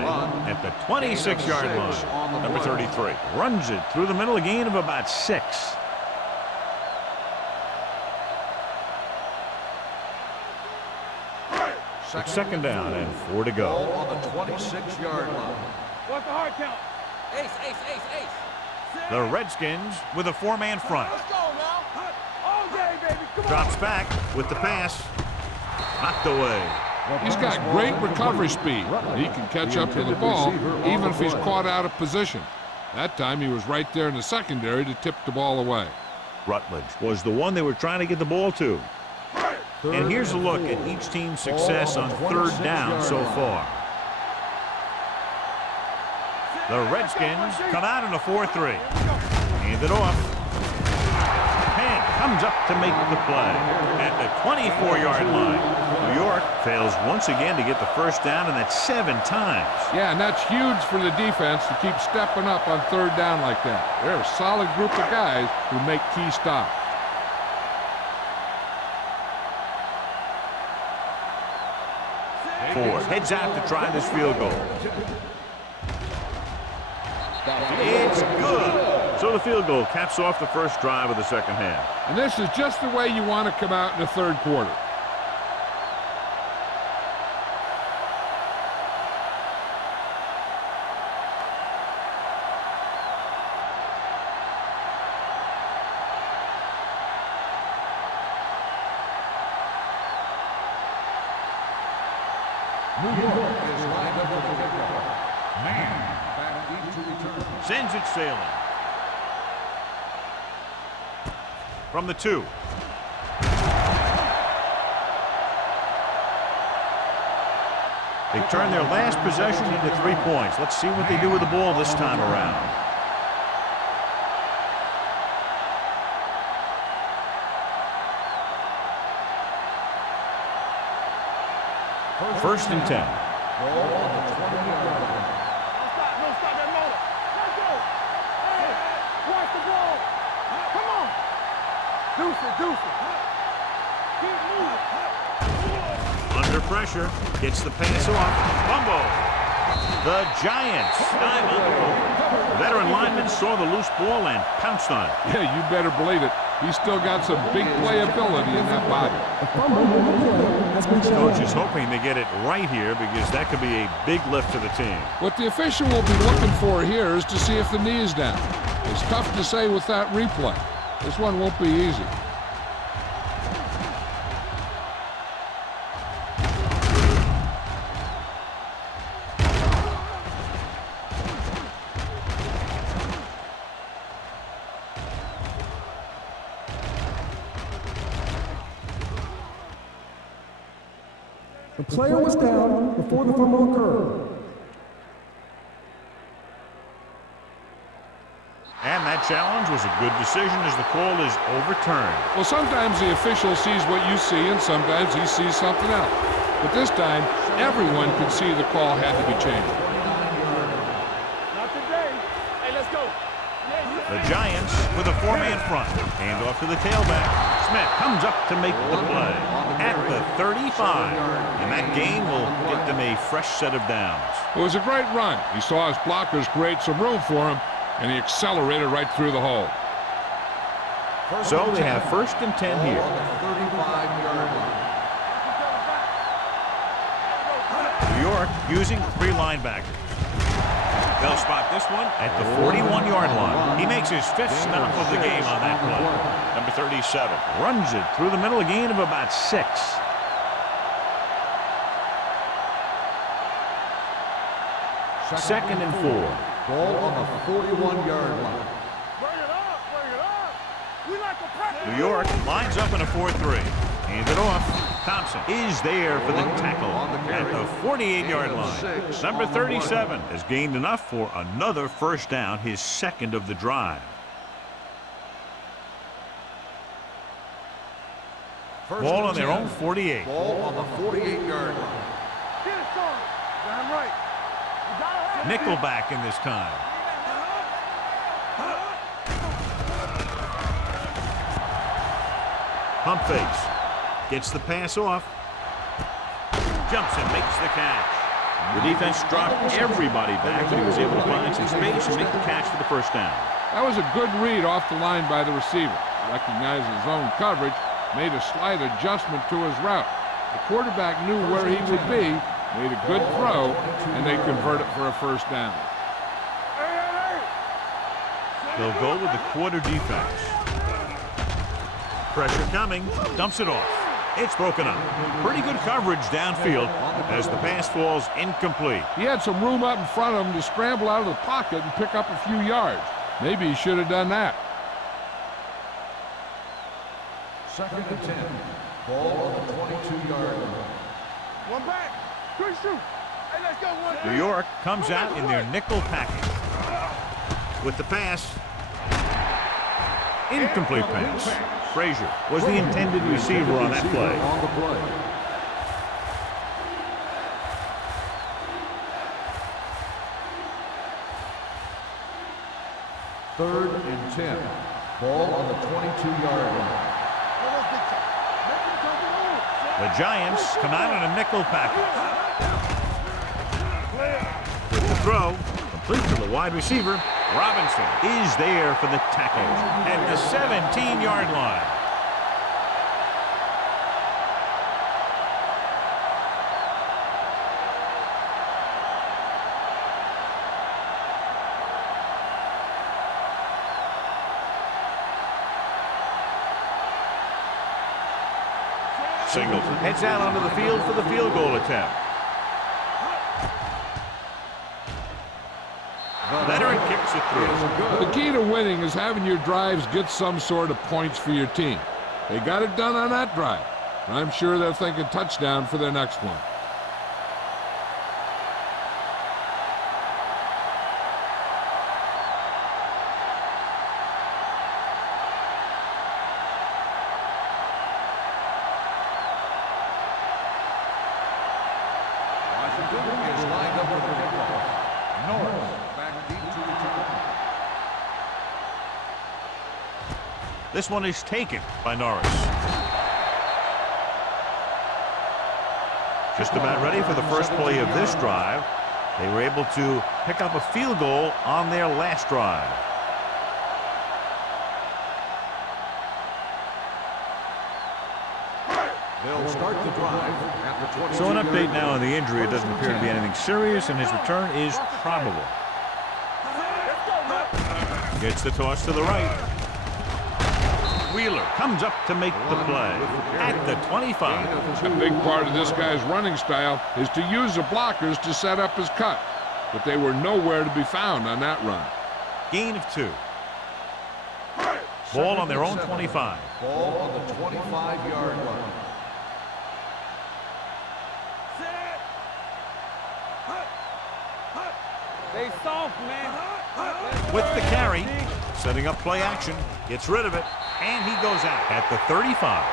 at the 26-yard line. Number 33 runs it through the middle, a gain of about 6. Second down and 4 to go. Ball on the 26-yard line. What's the hard count? Ace. The Redskins with a 4-man front. Let's go now. All day, baby. Come on. Drops back with the pass. Knocked away. He's got great recovery speed. He can catch up to the ball even if he's caught out of position. That time he was right there in the secondary to tip the ball away. Rutledge was the one they were trying to get the ball to. And here's a look at each team's success on third down so far. The Redskins come out in a 4-3. Hand it off. Hand comes up to make the play at the 24-yard line. New York fails once again to get the first down, and that's 7 times. Yeah, and that's huge for the defense to keep stepping up on third down like that. They're a solid group of guys who make key stops. Ford heads out to try this field goal. It's good. So the field goal caps off the first drive of the second half. And this is just the way you want to come out in the third quarter. New York is lined up with the kickoff. Man back deep to return. Sends it sailing. From the 2. They turn their last possession into 3 points. Let's see what they do with the ball this time around. First and 10. Ball on the 20-yard line. Don't stop that motor. Let's go. Hey, watch the ball. Come on. Deuce it. Keep moving. Under pressure. Gets the pass off. Fumble. The Giants dive on the ball. The veteran lineman saw the loose ball and pounced on it. Yeah, you better believe it. He's still got some big playability in that body. Coach is hoping they get it right here because that could be a big lift to the team. What the official will be looking for here is to see if the knee is down. It's tough to say with that replay. This one won't be easy. The player was down before the fumble occurred. And that challenge was a good decision as the call is overturned. Well, sometimes the official sees what you see, and sometimes he sees something else. But this time, everyone could see the call had to be changed. Not today. Hey, let's go. Yeah. The Giants with a four-man front. Hand off to the tailback. Smith comes up to make the play at the 35. And that gain will get them a fresh set of downs. It was a great run. He saw his blockers create some room for him, and he accelerated right through the hole. So they have 1st and 10 here. New York using 3 linebackers. They'll spot this one at the 41-yard line. He makes his 5th stop of the game on that play. Number 37 runs it through the middle, a gain of about 6. Second and 4. Ball on the 41-yard line. Bring it up, bring it up. We like to practice. New York lines up in a 4-3. Hand it off. Thompson is there for the tackle at the 48-yard line. Number 37 has gained enough for another first down, his 2nd of the drive. Ball on their own 48. Ball on the 48-yard line. Get it started. Damn right. You gotta have it. Nickelback in this time. Pump fakes. Gets the pass off. Jumps and makes the catch. The defense dropped everybody back, but he was able to find some space and make the catch for the first down. That was a good read off the line by the receiver. Recognized his own coverage, made a slight adjustment to his route. The quarterback knew where he would be, made a good throw, and they convert it for a first down. They'll go with the quarter defense. Pressure coming, dumps it off. It's broken up. Pretty good coverage downfield as the pass falls incomplete. He had some room up in front of him to scramble out of the pocket and pick up a few yards. Maybe he should have done that. 2nd and 10. Ball on the 22-yard line. One back. Quick shoot. Hey, let's go one. New York comes out in their nickel package. With the pass. Incomplete pass. Frazier was the intended receiver on that play. On the play. Third and 10. Ball on the 22-yard line. The Giants come out in a nickel package. With the throw, complete to the wide receiver. Robinson is there for the tackle at the 17-yard line. Singleton heads out onto the field for the field goal attempt. Leonard kicks it through. The key to winning is having your drives get some sort of points for your team. They got it done on that drive. I'm sure they're thinking touchdown for their next one. Washington is lined up for the kickoff. Norris back deep to return. This one is taken by Norris. Just about ready for the first play of this drive. They were able to pick up a field goal on their last drive. They'll start the drive at the 22. So an update now on the injury. It doesn't appear to be anything serious, and his return is probable. Gets the toss to the right. Wheeler comes up to make the play at the 25. A big part of this guy's running style is to use the blockers to set up his cut, but they were nowhere to be found on that run. Gain of 2. Ball on their own 25. Ball on the 25-yard line. Stay soft, man. With the carry, setting up play action, gets rid of it, and he goes out at the 35.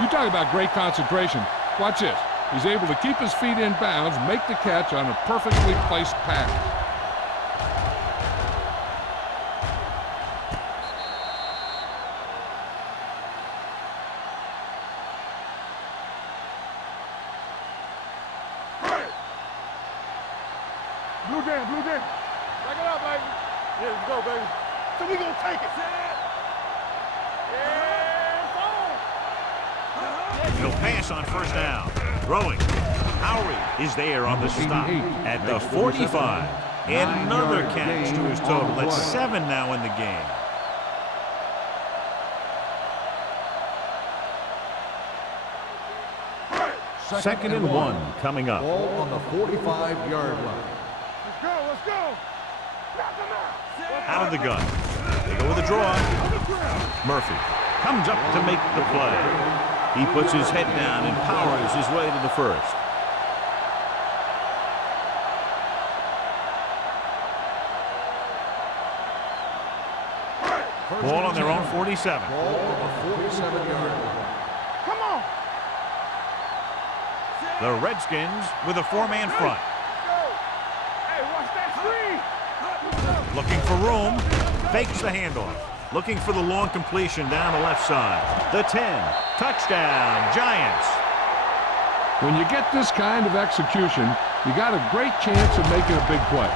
You talk about great concentration. Watch this. He's able to keep his feet in bounds, make the catch on a perfectly placed pass. Blue jam, blue jam. Back it up, baby. Yeah, let's go, baby. So we gonna take it. He'll pass on first down. Throwing. Howery is there on the stop at the 45. Another catch to his total. That's 7 now in the game. Second and 1 coming up. Ball on the 45-yard line. Let's go, let's go. Knock him out. Out of the gun. They go with a draw. Murphy comes up to make the play. He puts his head down and powers his way to the first. Ball on their own 47. Ball on the 47-yard line. Come on. The Redskins with a 4-man front. Hey, watch that screen. Looking for room. Fakes the handoff. Looking for the long completion down the left side. The 10. Touchdown, Giants. When you get this kind of execution, you got a great chance of making a big play.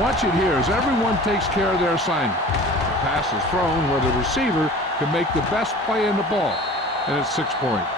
Watch it here as everyone takes care of their assignment. The pass is thrown where the receiver can make the best play in the ball, and it's 6 points.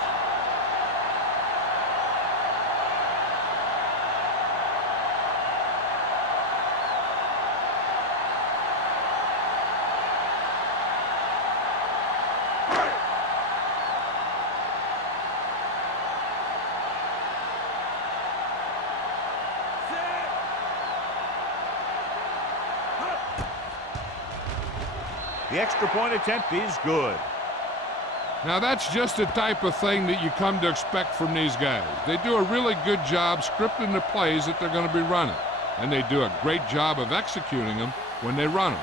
The extra point attempt is good. Now that's just the type of thing that you come to expect from these guys. They do a really good job scripting the plays that they're going to be running, and they do a great job of executing them when they run them.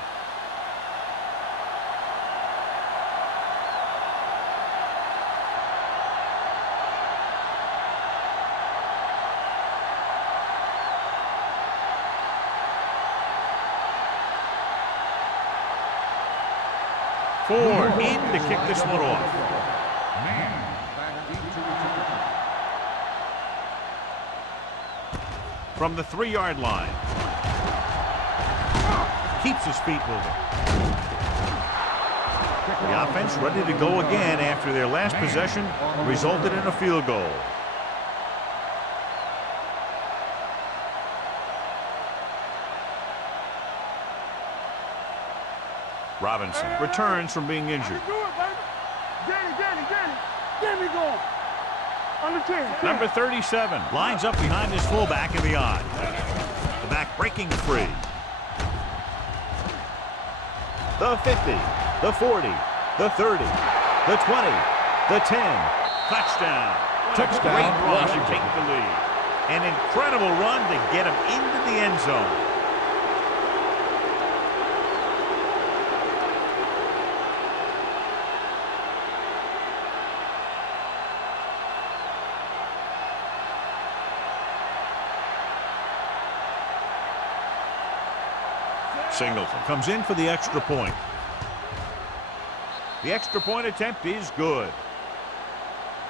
Ford in to kick this one off. From the 3-yard line. Keeps his feet moving. The offense ready to go again after their last possession resulted in a field goal. Robinson returns from being injured. Do it, baby. Danny going. On the 10. Number 37 lines up behind his fullback in the odd. The back breaking free. The 50, the 40, the 30, the 20, the 10. Touchdown. Touchdown, Great run to Washington. take the lead. An incredible run to get him into the end zone. Singleton comes in for the extra point. The extra point attempt is good.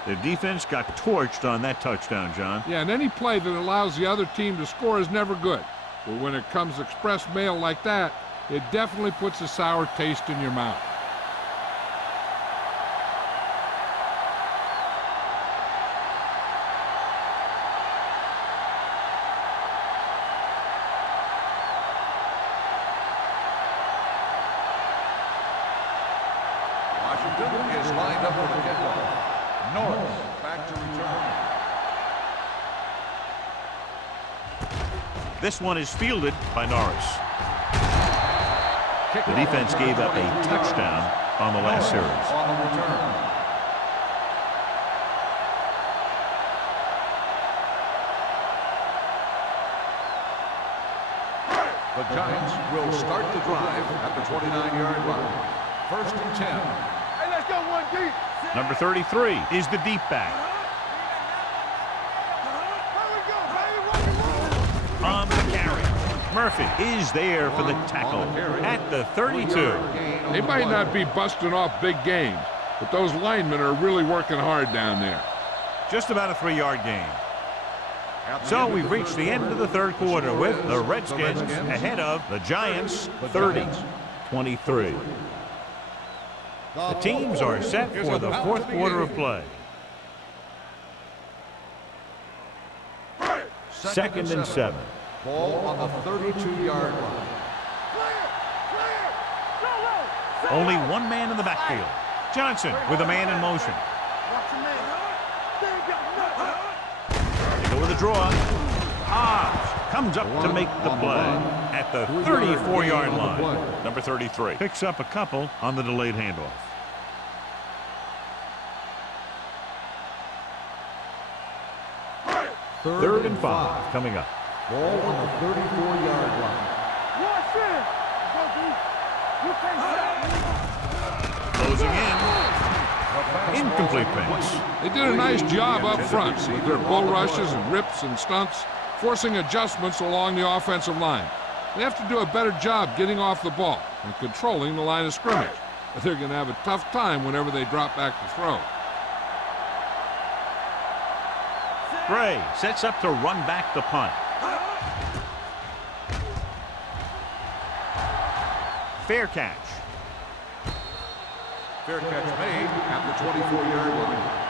The defense got torched on that touchdown, John. Yeah, and any play that allows the other team to score is never good. But when it comes express mail like that, it definitely puts a sour taste in your mouth. Washington is lined up for the kickoff. Norris back to return. This one is fielded by Norris. The defense gave up a touchdown on the last series. On the return. The Giants will start the drive at the 29-yard line. First and 10. Hey, let's go one deep. Number 33 is the deep back. On the carry. Murphy is there for the tackle at the 32. They might not be busting off big games, but those linemen are really working hard down there. Just about a 3-yard gain. So we've reached the end of the third quarter with the Redskins ahead of the Giants 30-23. The teams are set for the fourth quarter of play. Second and 7. Ball on the 32-yard line. Only one man in the backfield. Johnson with a man in motion. They go with a draw. Comes up to make the play at the 34-yard line. Number 33 picks up a couple on the delayed handoff. Third and 5 coming up. Ball on the 34-yard line. Closing in. Incomplete pass. They did a nice job up front with their bull rushes and rips and stunts, forcing adjustments along the offensive line. They have to do a better job getting off the ball and controlling the line of scrimmage. But they're going to have a tough time whenever they drop back to throw. Gray sets up to run back the punt. Fair catch. Fair catch made at the 24-yard line.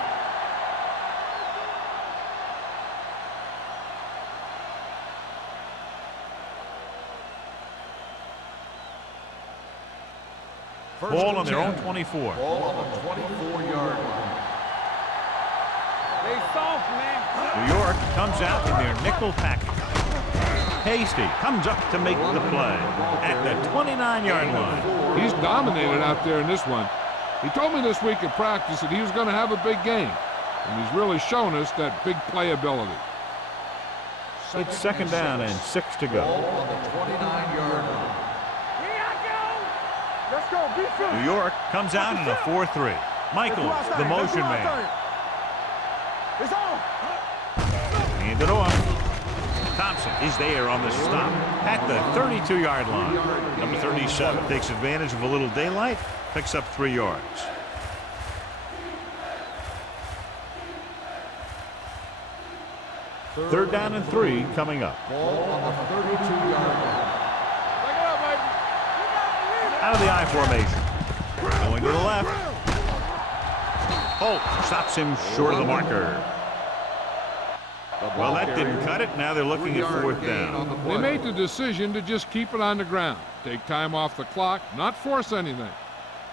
Ball on their own 24. Ball on the 24-yard line. They soft, man. New York comes out in their nickel package. Hasty comes up to make the play at the 29-yard line. He's dominated out there in this one. He told me this week at practice that he was going to have a big game, and he's really shown us that big playability. It's second down and 6 to go. Ball on the 29-yard line. Let's go. Be fit. New York comes out in a 4-3. Michaels, the motion man. It's on. Hand it off. Thompson is there on the stop at the 32-yard line. Number 37 takes advantage of a little daylight, picks up 3 yards. Third down and 3 coming up. Ball on the 32-yard line. Out of the I formation. Going to the left. Holt stops him short of the marker. Well, that didn't cut it. Now they're looking at fourth down. They made the decision to just keep it on the ground, take time off the clock, not force anything.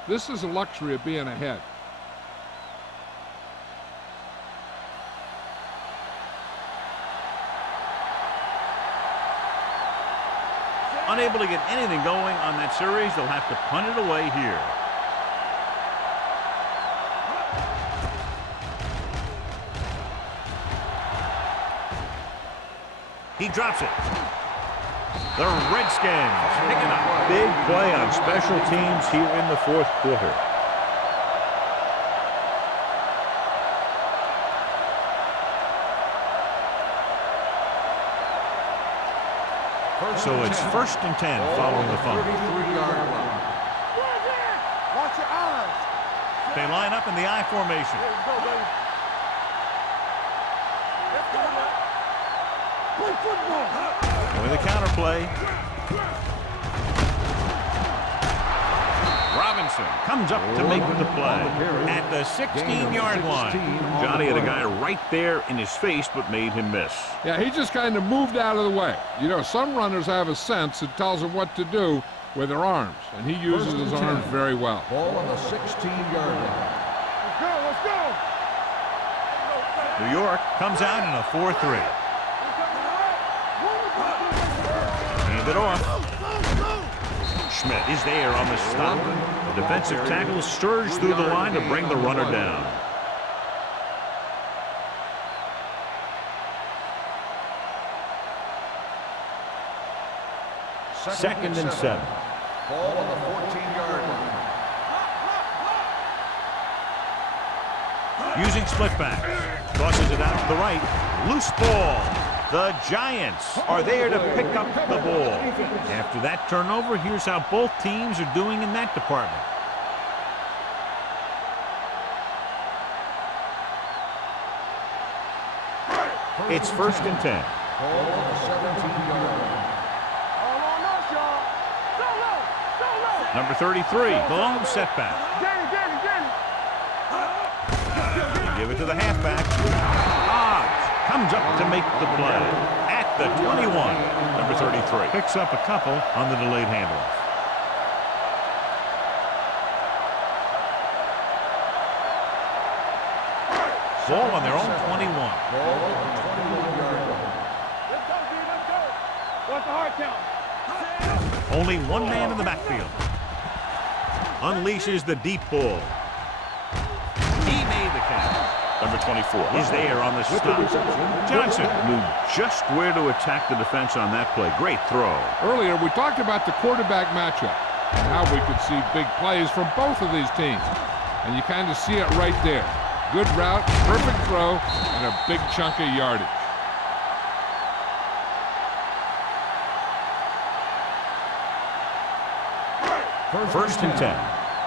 This is a luxury of being ahead. Unable to get anything going on that series, they'll have to punt it away here. He drops it. The Redskins picking up a big play on special teams here in the fourth quarter. So it's first and 10 following the fumble. 33-yard line. Watch your eyes. They line up in the I formation. There you go, baby. Let's go, man. Play football. With a counterplay. Robinson comes up to make the play at the 16-yard line. Johnny had a guy right there in his face but made him miss. Yeah, he just kind of moved out of the way. You know, some runners have a sense that tells them what to do with their arms, and he uses his arms very well. Ball on the 16-yard line. Let's go, let's go. New York comes out in a 4-3. Hand it off. Schmidt is there on the stop. The defensive tackle surged through the line to bring the runner down. Second and 7. Ball on the 14-yard line. Using split back. Tosses it out to the right. Loose ball. The Giants are there to pick up the ball. After that turnover, here's how both teams are doing in that department. It's first and 10. Ball on the 17-yard line. All on us, y'all. Go low. Number 33, the lone setback. Danny. They give it to the halfback. Odds comes up to make the play at the 21. Number 33 picks up a couple on the delayed handoff. Ball on their own 21. Ball on the 21-yard line. Let's go, D. Let's go. What's the hard count? Only one man in the backfield. Unleashes the deep ball. He made the catch. Number 24 is there on the stop. Johnson knew just where to attack the defense on that play. Great throw. Earlier, we talked about the quarterback matchup and how we could see big plays from both of these teams. And you kind of see it right there. Good route, perfect throw, and a big chunk of yardage. First and 10.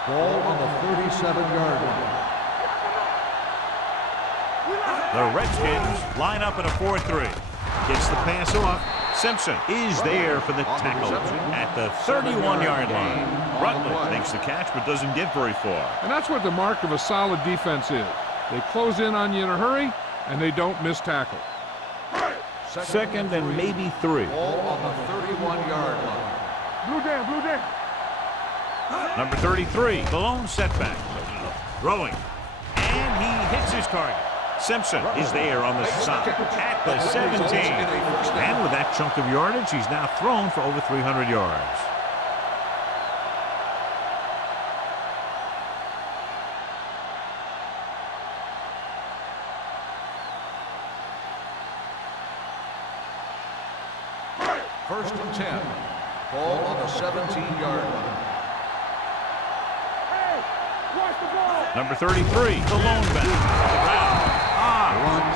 Ball on the 37-yard line. The Redskins line up in a 4-3. Gets the pass off. Simpson is there for the tackle at the 31-yard line. Rutledge makes the catch but doesn't get very far. And that's what the mark of a solid defense is. They close in on you in a hurry, and they don't miss tackle. Second and maybe 3. Ball on the 31-yard line. Blue down. Number 33, the lone setback. Throwing. And he hits his target. Simpson is there on the stop at the 17. And with that chunk of yardage, he's now thrown for over 300 yards. First and 10. Ball on the 17-yard line. Hey, watch the ball. Number 33, the lone back.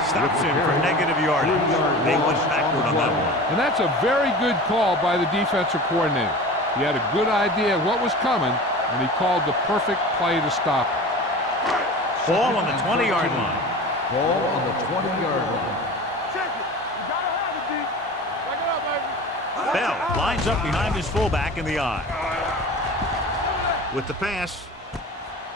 Stops him for negative yardage. They went backward on that one. And that's a very good call by the defensive coordinator. He had a good idea of what was coming, and he called the perfect play to stop it. Ball on the 20-yard line. Ball on the 20-yard line. Check it. You gotta have it, D. Back it up, baby. Bell lines up behind his fullback in the eye. With the pass,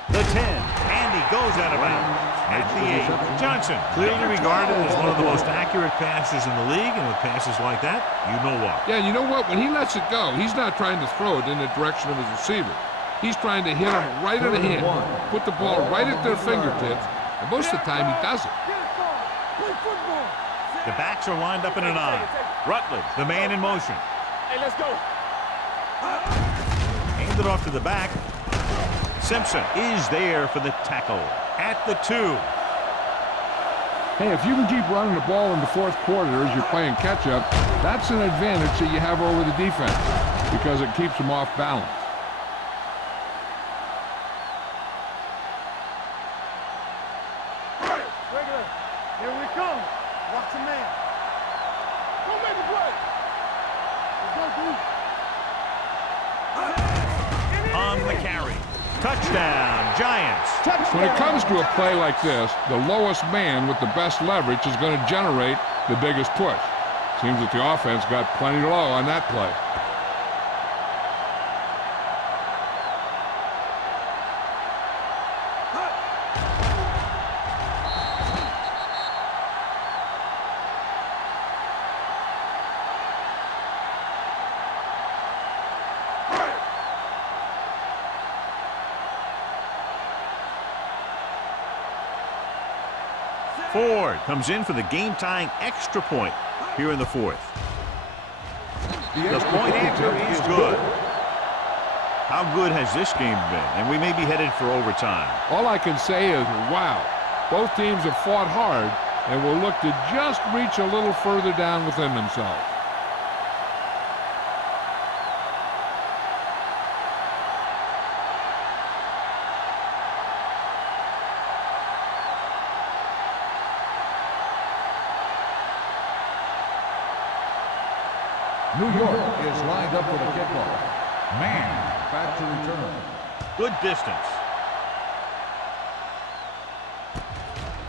the 10, and he goes out of bounds at the 8. Johnson, clearly regarded as one of the most accurate passers in the league, and with passes like that, you know why. Yeah, you know what? When he lets it go, he's not trying to throw it in the direction of his receiver. He's trying to hit him right in the hand, put the ball right at their fingertips, and most of the time he does it. Get it, son. Play football. The backs are lined up in an eye. Rutledge, the man in motion. Hey, let's go. Handed off to the back. Simpson is there for the tackle at the 2. Hey, if you can keep running the ball in the fourth quarter as you're playing catch-up, that's an advantage that you have over the defense because it keeps them off balance. Regular. Here we come. Watch the man. Go make the play. Let's go, dude. On the carry. Touchdown, Giants. When it comes to a play like this, the lowest man with the best leverage is going to generate the biggest push. Seems that the offense got plenty low on that play. Ford comes in for the game-tying extra point here in the 4th. The point answer is good. How good has this game been? And we may be headed for overtime. All I can say is, wow, both teams have fought hard and will look to just reach a little further down within themselves. New York is lined up for the kickoff. Man back to return. Good distance.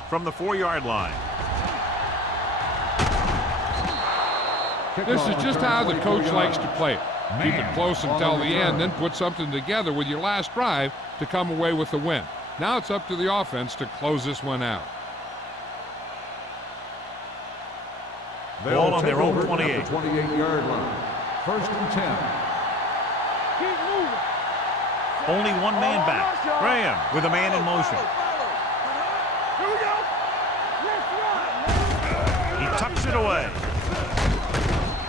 From the 4-yard line. This is just how the coach likes to play it. Keep it close until the end, then put something together with your last drive to come away with the win. Now it's up to the offense to close this one out. Ball on their own 28. 28-yard line. First and 10. Keep moving. Only one man back. Graham with a man in motion. Here we go. Let's run. He tucks it away.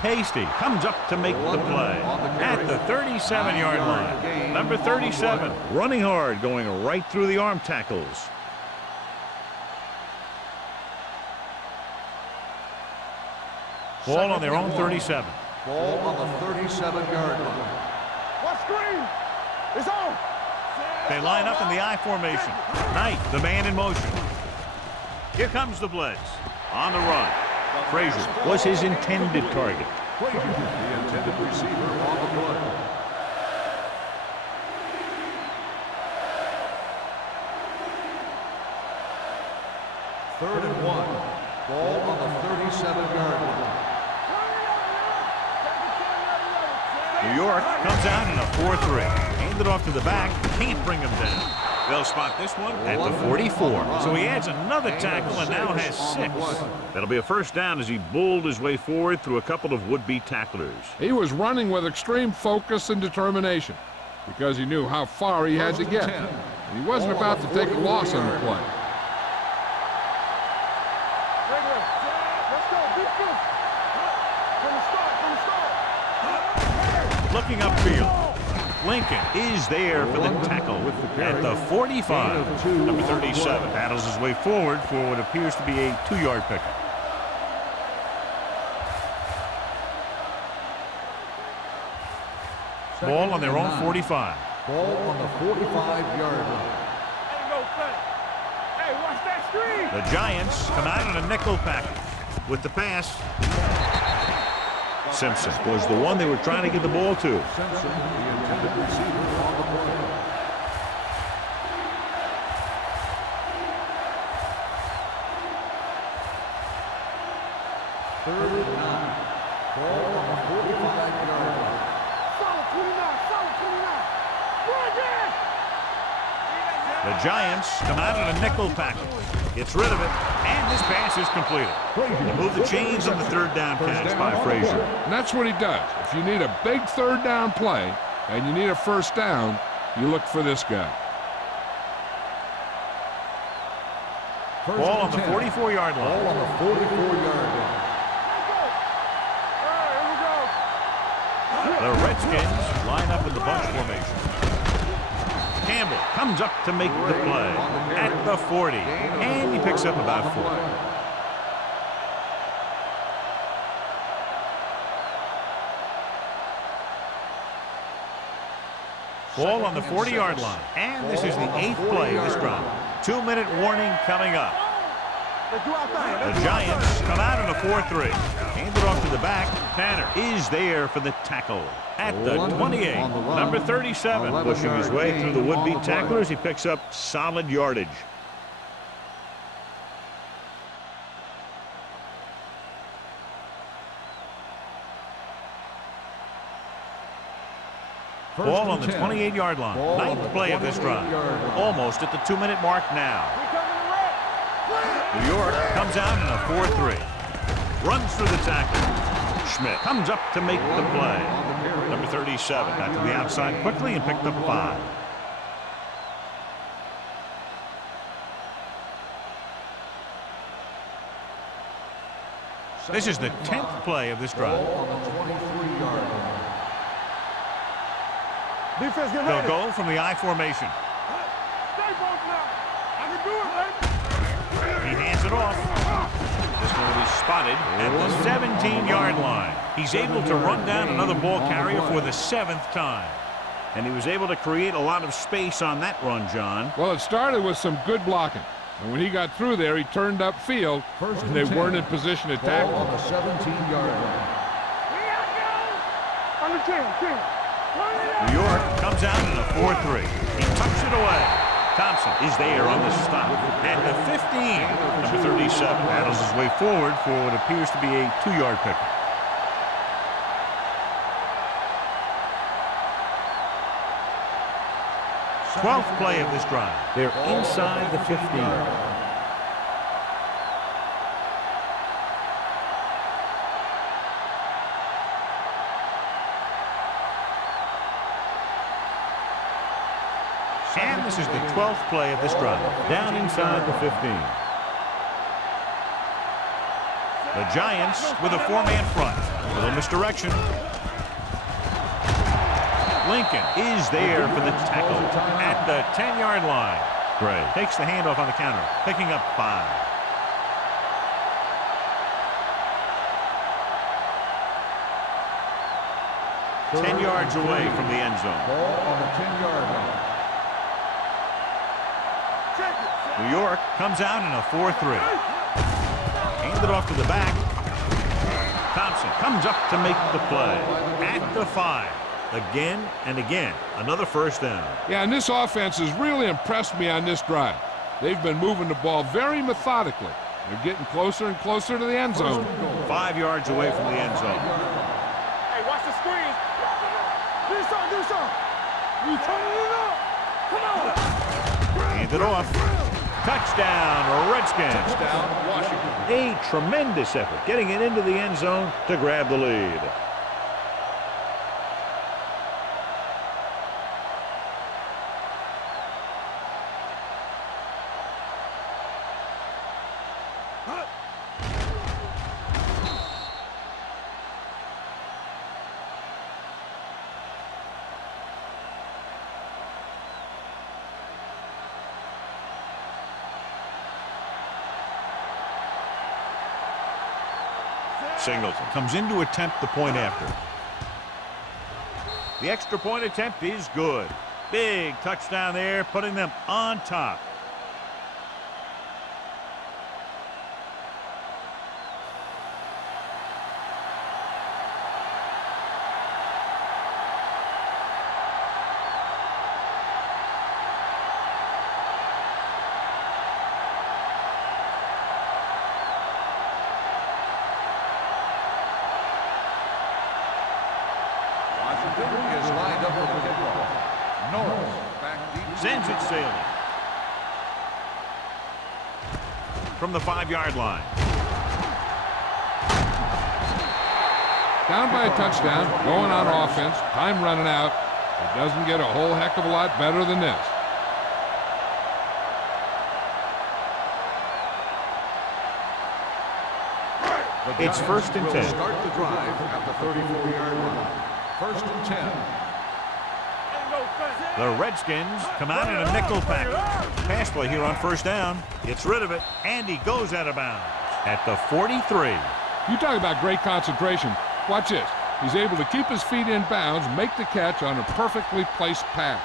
Hasty comes up to make the play at the 37-yard line. Number 37, running hard, going right through the arm tackles. Ball on their own 37. Ball on the 37-yard line. What screen? It's on. They line up in the I formation. Knight, the man in motion. Here comes the blitz. On the run. Frazier was his intended target. Frazier, the intended receiver on the play. Third and 1. Ball on the 37-yard line. New York comes out in a 4-3. Hand it off to the back. Can't bring him down. They'll spot this one at the 44. So he adds another tackle and now has 6. That'll be a first down as he bulled his way forward through a couple of would-be tacklers. He was running with extreme focus and determination because he knew how far he had to get. And he wasn't about to take a loss on the play. Let's go. Beat this. From the start. Looking upfield. Lincoln is there for the tackle at the 45. Number 37 battles his way forward for what appears to be a 2-yard pickup. Ball on their own 45. Ball on the 45-yard line. Hey, go play. Hey, watch that screen. The Giants come out in a nickel package with the pass. Simpson was the one they were trying to get the ball to. Simpson, the intended receiver on the play. Third and 9. Ball on the 45-yard line. Solid 29. Solid 29. Run again. The Giants come out in a nickel package. Gets rid of it, and this pass is completed. They move the chains on the third down catch by Frazier. And that's what he does. If you need a big third down play and you need a first down, you look for this guy. Ball on the 44-yard line. Ball on the 44-yard line. The Redskins line up in the bunch formation. Campbell comes up to make the play at the 40, and he picks up about 4. Ball on the 40-yard line, and this is the 8th play of this drive. 2-minute warning coming up. The Giants come out in a 4-3. Hand it off to the back. Tanner is there for the tackle at the 28. Number 37 pushing his way through the would-be tacklers. He picks up solid yardage. Ball on the 28-yard line. 9th play of this drive. Almost at the 2-minute mark now. New York comes out in a 4-3. Runs through the tackle. Schmidt comes up to make the play. Number 37 got to the outside quickly and picked up 5. This is the 10th play of this drive. Defense, get They'll ready. go from the I formation. Stay both now. I can do it, baby. He hands it off. This one will be spotted at the 17-yard line. He's able to run down another ball carrier for the 7th time. And he was able to create a lot of space on that run, John. Well, it started with some good blocking. And when he got through there, he turned upfield, and they weren't in position to tackle Ball on him. the 17-yard line. On the 10. New York comes out in a 4-3. He tucks it away. Thompson is there on the stop at the 15. Number 37 battles his way forward for what appears to be a 2-yard pickup. 12th play of this drive. They're inside the 15. And this is the 12th play of this drive. Down inside the 15. The Giants with a four-man front. Little misdirection. Lincoln is there for the tackle at the 10-yard line. Gray takes the handoff on the counter, picking up 5. Ten yards away from the end zone. Ball on the 10-yard line. New York comes out in a 4-3. Handed off to the back. Thompson comes up to make the play at the 5. Again and again, another first down. Yeah, and this offense has really impressed me on this drive. They've been moving the ball very methodically. They're getting closer and closer to the end zone. 5 yards away from the end zone. Hey, watch the screen. Do something. You turning it up. Come on. Handed off. Touchdown, Redskins. Touchdown, Washington. A tremendous effort getting it into the end zone to grab the lead. Singleton comes in to attempt the point after. The extra point attempt is good. Big touchdown there, putting them on top. Is lined up for the kickoff. Norris back deep. Sends it sailing. From the 5-yard line. Down by a touchdown, going on offense, time running out. It doesn't get a whole heck of a lot better than this. It's first and 10. Start the drive at the 34-yard line. First and 10. The Redskins come out in a nickel package. Pass play here on first down. Gets rid of it, and he goes out of bounds at the 43. You talk about great concentration. Watch this. He's able to keep his feet in bounds, make the catch on a perfectly placed pass.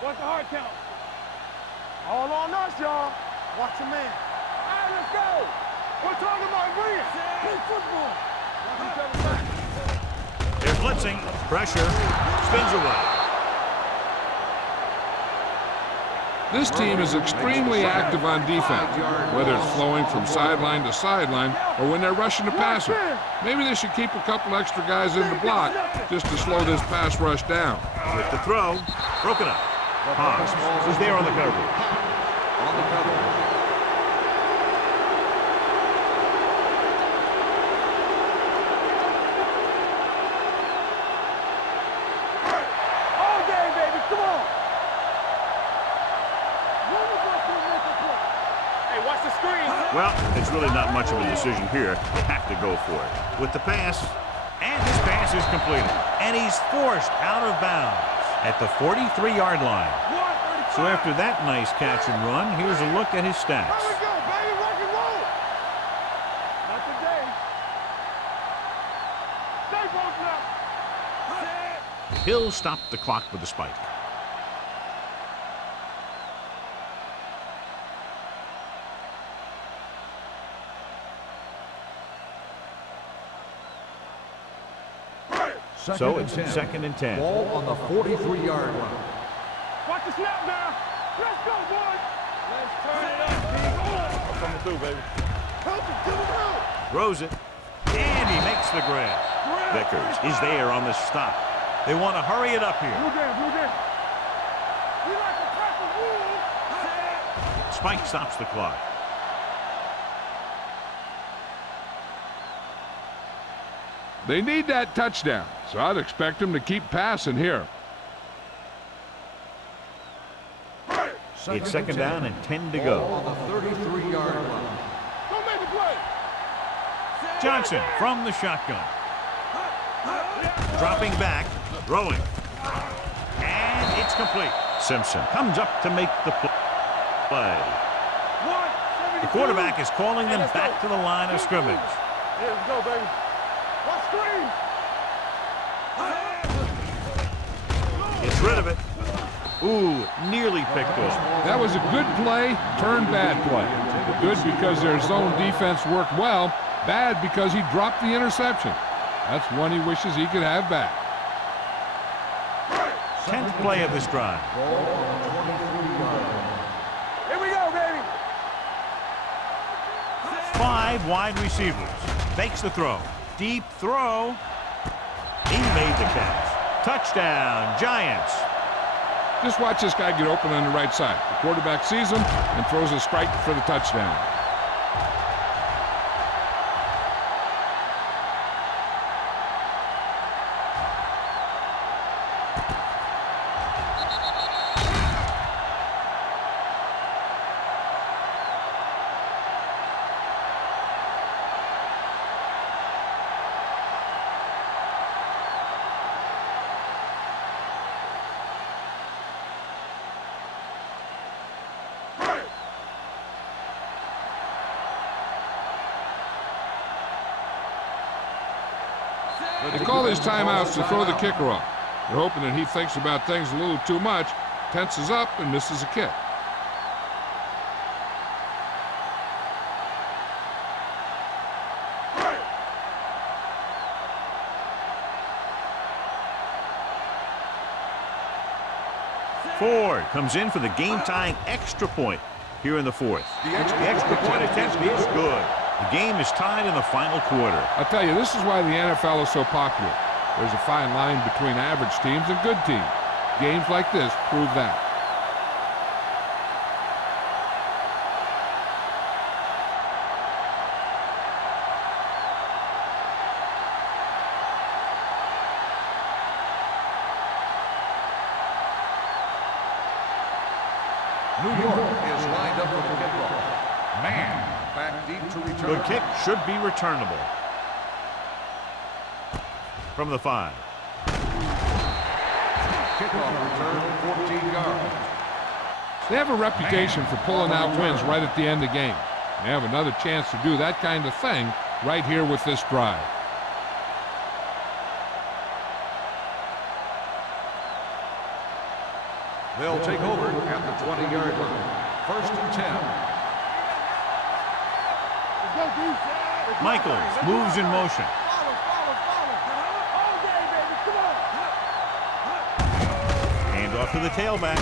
What's the hard count? All on us, y'all. Watch your man. All right, let's go. We're talking about win. Play football. Watch each other back. They're blitzing. Pressure. Spins away. This team is extremely active on defense, whether it's flowing from sideline to sideline or when they're rushing the passer. Maybe they should keep a couple extra guys in the block just to slow this pass rush down. With the throw, broken up. Haas is there on the coverage. On the coverage. All day, baby. Come on. Hey, watch the screen. Well, it's really not much of a decision here. You have to go for it. With the pass, and his pass is completed. And he's forced out of bounds at the 43-yard line. So after that nice catch and run, here's a look at his stats. There we go, baby. Rock and roll. Not today. Stay both now. Hill stopped the clock with a spike. So it's second and 10. Ball on the 43-yard line. Watch the snap now. Let's go, boys. Let's turn it up, Pete. Coming through, baby. Help him, give him help. Throws it. And he makes the grab. Vickers is there on the stop. They want to hurry it up here. Blue down, blue down. We like to crack the rules. Spike stops the clock. They need that touchdown, so I'd expect them to keep passing here. It's second down and 10 to go. On the 33-yard line. Don't make a play. Johnson from the shotgun. Dropping back, throwing. And it's complete. Simpson comes up to make the play. The quarterback is calling them back to the line of scrimmage. Yeah, let's go, baby. Watch screen. Gets rid of it. Ooh, nearly picked off. That was a good play, turned bad play. Good because their zone defense worked well, bad because he dropped the interception. That's one he wishes he could have back. 10th play of this drive. Here we go, baby. 5 wide receivers. Fakes the throw. Deep throw. He made the catch. Touchdown, Giants. Just watch this guy get open on the right side. The quarterback sees him and throws a strike for the touchdown. They call these timeouts to throw the kicker off. They're hoping that he thinks about things a little too much, tenses up, and misses a kick. Ford comes in for the game-tying extra point here in the fourth. The extra point attempt is good. The game is tied in the final quarter. I'll tell you, this is why the NFL is so popular. There's a fine line between average teams and good teams. Games like this prove that. New York is lined up for the kickoff. Man, back deep to return. The kick should be returnable. From the 5. Kickoff return, 14 yards. They have a reputation for pulling out wins right at the end of games. They have another chance to do that kind of thing right here with this drive. They'll take over at the 20-yard line. First and 10. Let's go, D. Michaels moves in motion. Follow. All day, baby. Come on. Hand off to the tailback.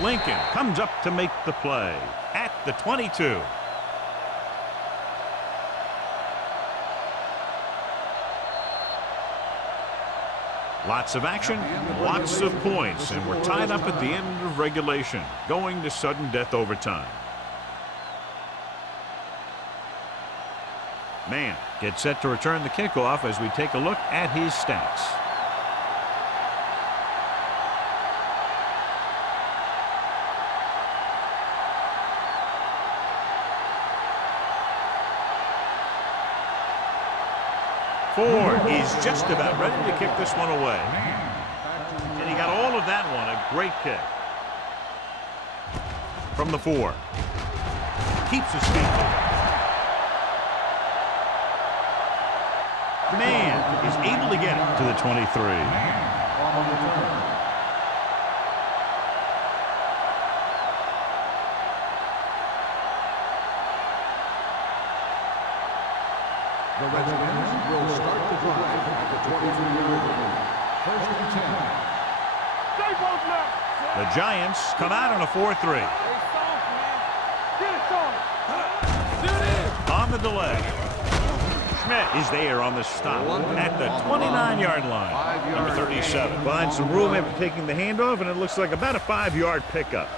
Lincoln comes up to make the play at the 22. Lots of action, lots of points, and we're tied up at the end of regulation, going to sudden death overtime. Mann gets set to return the kickoff as we take a look at his stats. Ford is just about ready to kick this one away. And he got all of that one, a great kick. From the 4. Keeps his feet moving. Mann is able to get it to the 23. The Redskins will start the drive at the 22-yard line. First and 10. Stay both left. The Giants come out on a 4-3. They soft, man. On the delay. Schmidt is there on the stop at the 29-yard line. Number 37 finds some room after taking the handoff, and it looks like about a 5-yard pickup.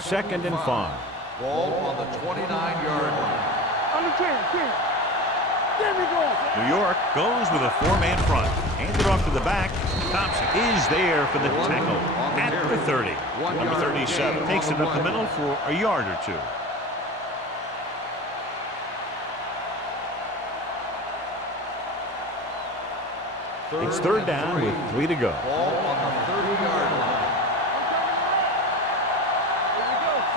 Second and 5. Ball on the 29-yard line. On the 10. There we go. New York goes with a 4-man front. Handed off to the back. Thompson is there for the tackle at the 30. Number 37 takes it up the middle for a yard or two. It's third down with 3 to go. Ball on the 30-yard line.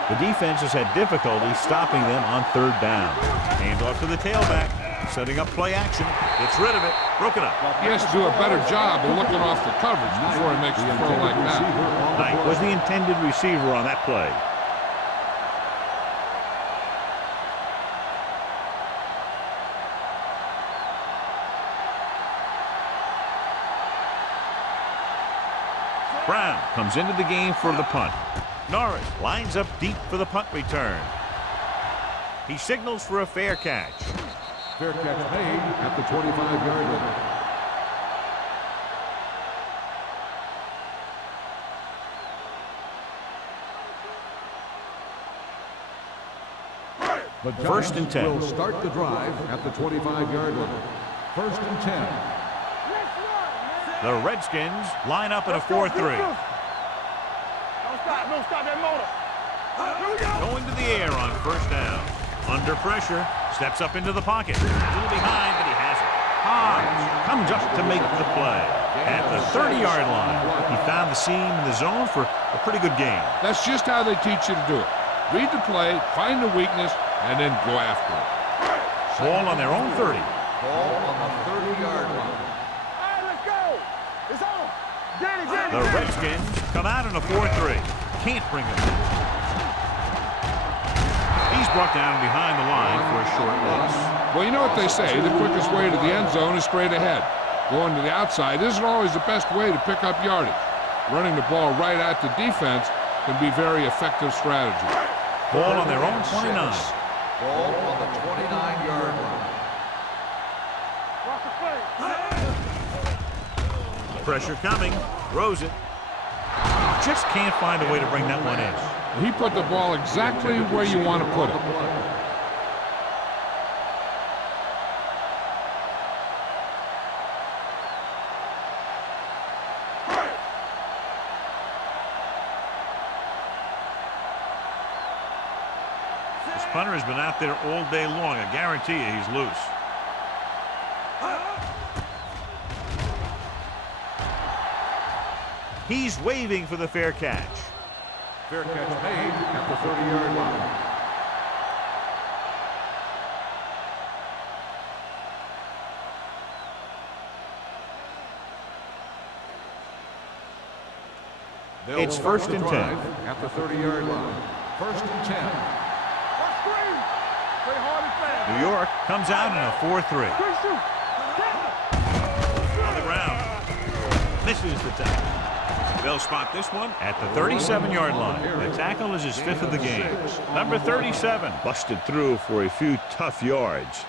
The defense has had difficulty stopping them on third down. Hand off to the tailback. Setting up play action. Gets rid of it. Broken up. He has to do a better job of looking off the coverage before he makes the throw like that. Knight was the intended receiver on that play. Brown comes into the game for the punt. Norris lines up deep for the punt return. He signals for a fair catch. Fair catch made at the 25-yard line. The First and 10. Will start the drive at the 25-yard line. First and 10. The Redskins line up in a 4-3. Don't stop that motor. Here we go. Going to the air on first down. Under pressure, steps up into the pocket. A little behind, but he has it. Hodge comes up to make the play. At the 30-yard line, he found the seam in the zone for a pretty good game. That's just how they teach you to do it. Read the play, find the weakness, and then go after it. Ball on their own 30. Ball on the 30-yard line. All right, let's go. It's on. Danny. The Redskins come out in a 4-3. Can't bring him. He's brought down behind the line for a short loss. Well, you know what they say, the quickest way to the end zone is straight ahead. Going to the outside isn't always the best way to pick up yardage. Running the ball right at the defense can be very effective strategy. Ball on their own 29. Ball on the 29-yard line. Pressure coming. Throws it. Just can't find a way to bring that one in. He put the ball exactly where you want to put it. This punter has been out there all day long. I guarantee you he's loose. He's waving for the fair catch. Fair catch made at the 30-yard line. It's first and 10. At the 30-yard line. First and 10. New York comes out in a 4-3. On the ground. Misses the tackle. They'll spot this one at the 37-yard line. The tackle is his 5th of the game. Number 37 busted through for a few tough yards.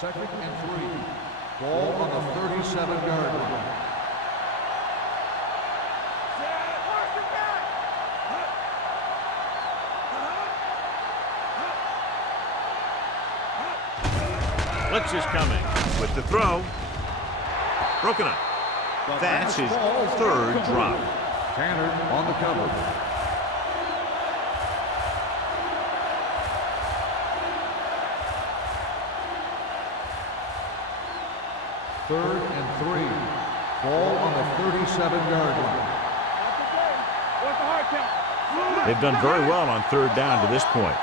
Second and 3. Ball on the 37-yard line. Blitz is coming with the throw. Broken up. That's his 3rd drop. Tanner on the cover. Third and 3. Ball on the 37-yard line. They've done very well on 3rd down to this point.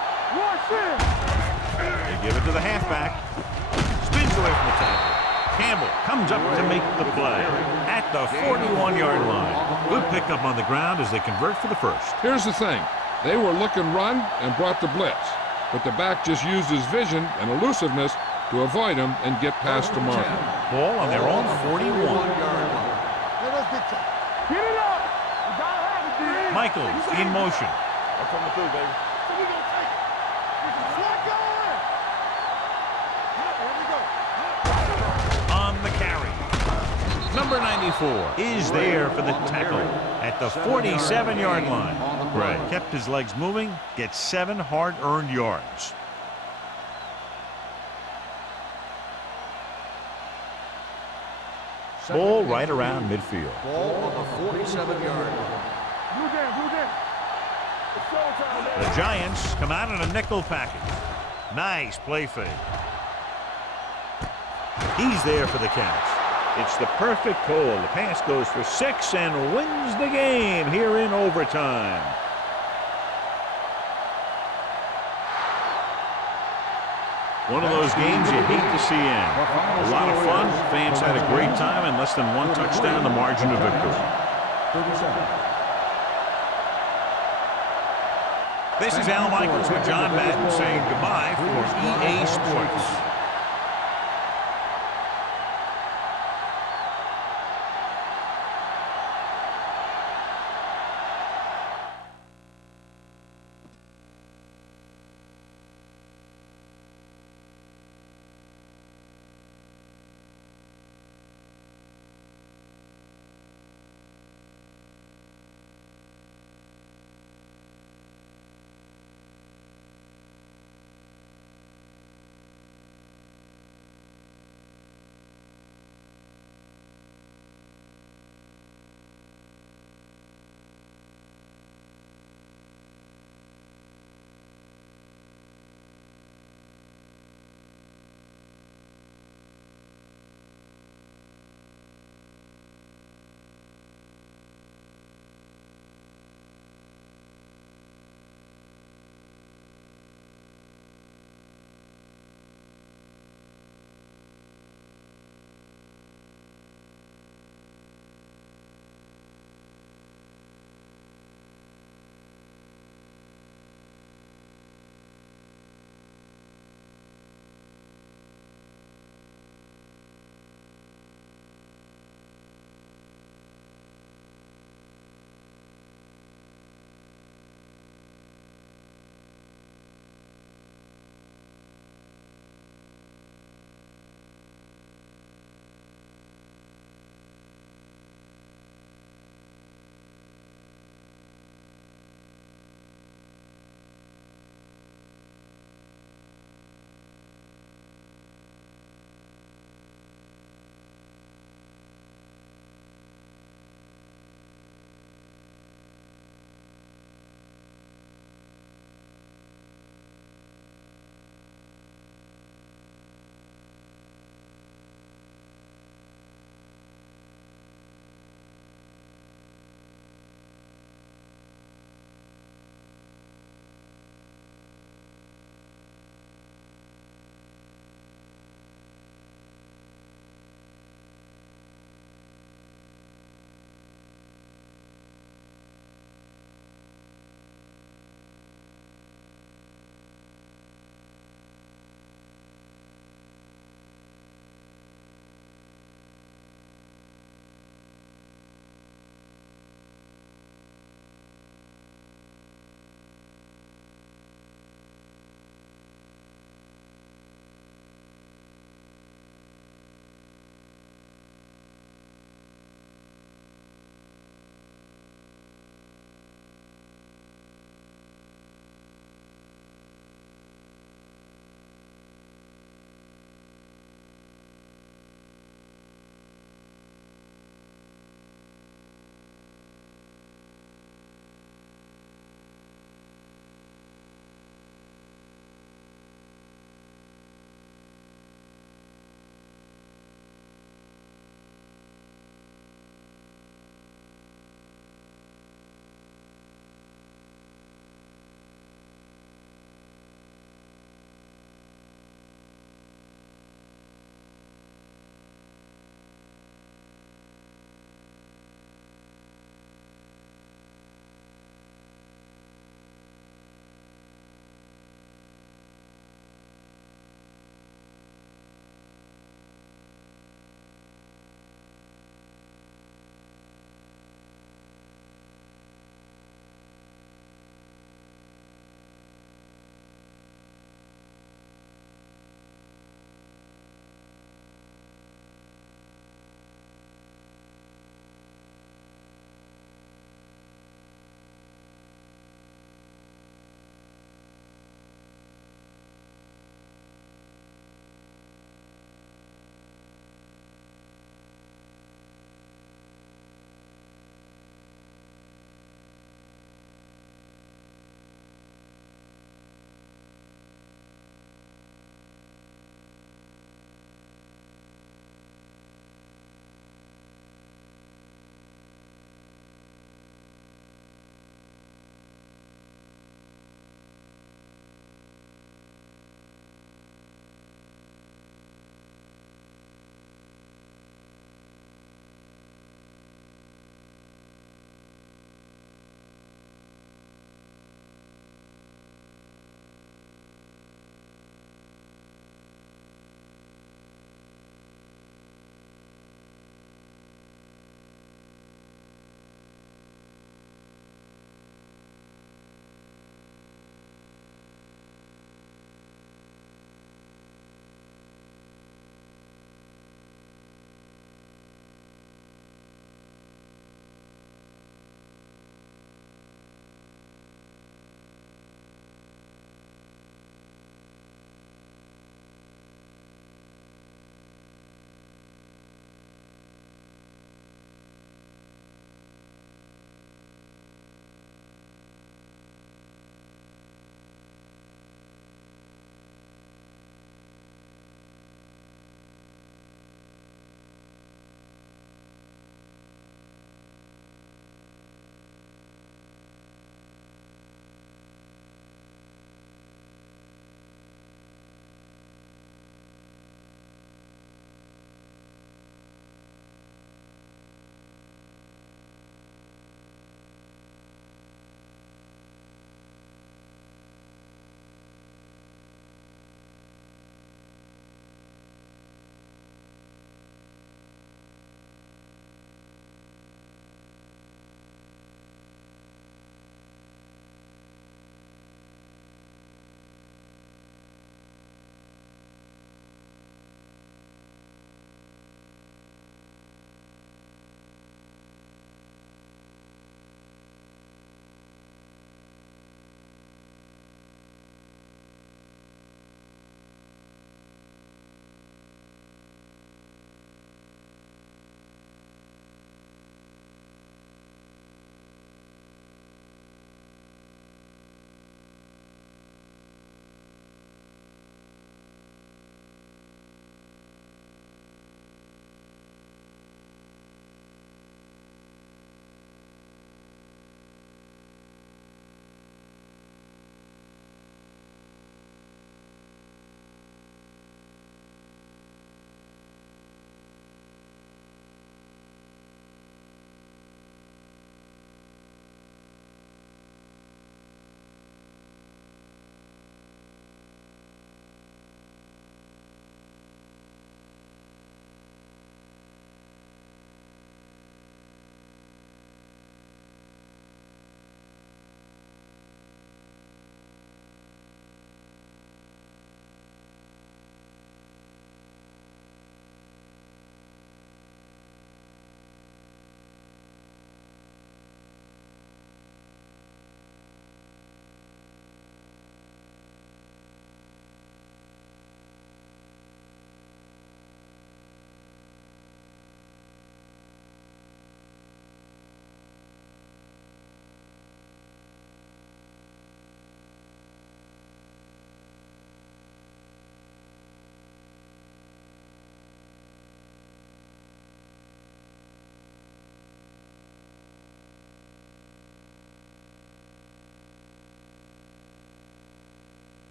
They give it to the halfback. Spins away from the tackle. Campbell comes up to make the play at the 41-yard line. Good pickup on the ground as they convert for the first. Here's the thing. They were looking run and brought the blitz. But the back just used his vision and elusiveness to avoid him and get past the marker. Ball on their own 41. Get it up. You gotta have it, D. Michaels in motion. I'm coming through, baby. So we gonna take it. What going? Here we go. On the carry. Number 94 is there for the tackle at the 47-yard line. Right. Kept his legs moving, gets 7 hard-earned yards. Ball right around midfield. Ball on the 47-yard line. Blue down. It's showtime, baby. The Giants come out in a nickel package. Nice play fake. He's there for the catch. It's the perfect call. The pass goes for 6 and wins the game here in overtime. One of those games you hate to see end. A lot of fun. Fans had a great time, and less than 1 touchdown, the margin of victory. 37. This is Al Michaels with John Madden saying goodbye for EA Sports.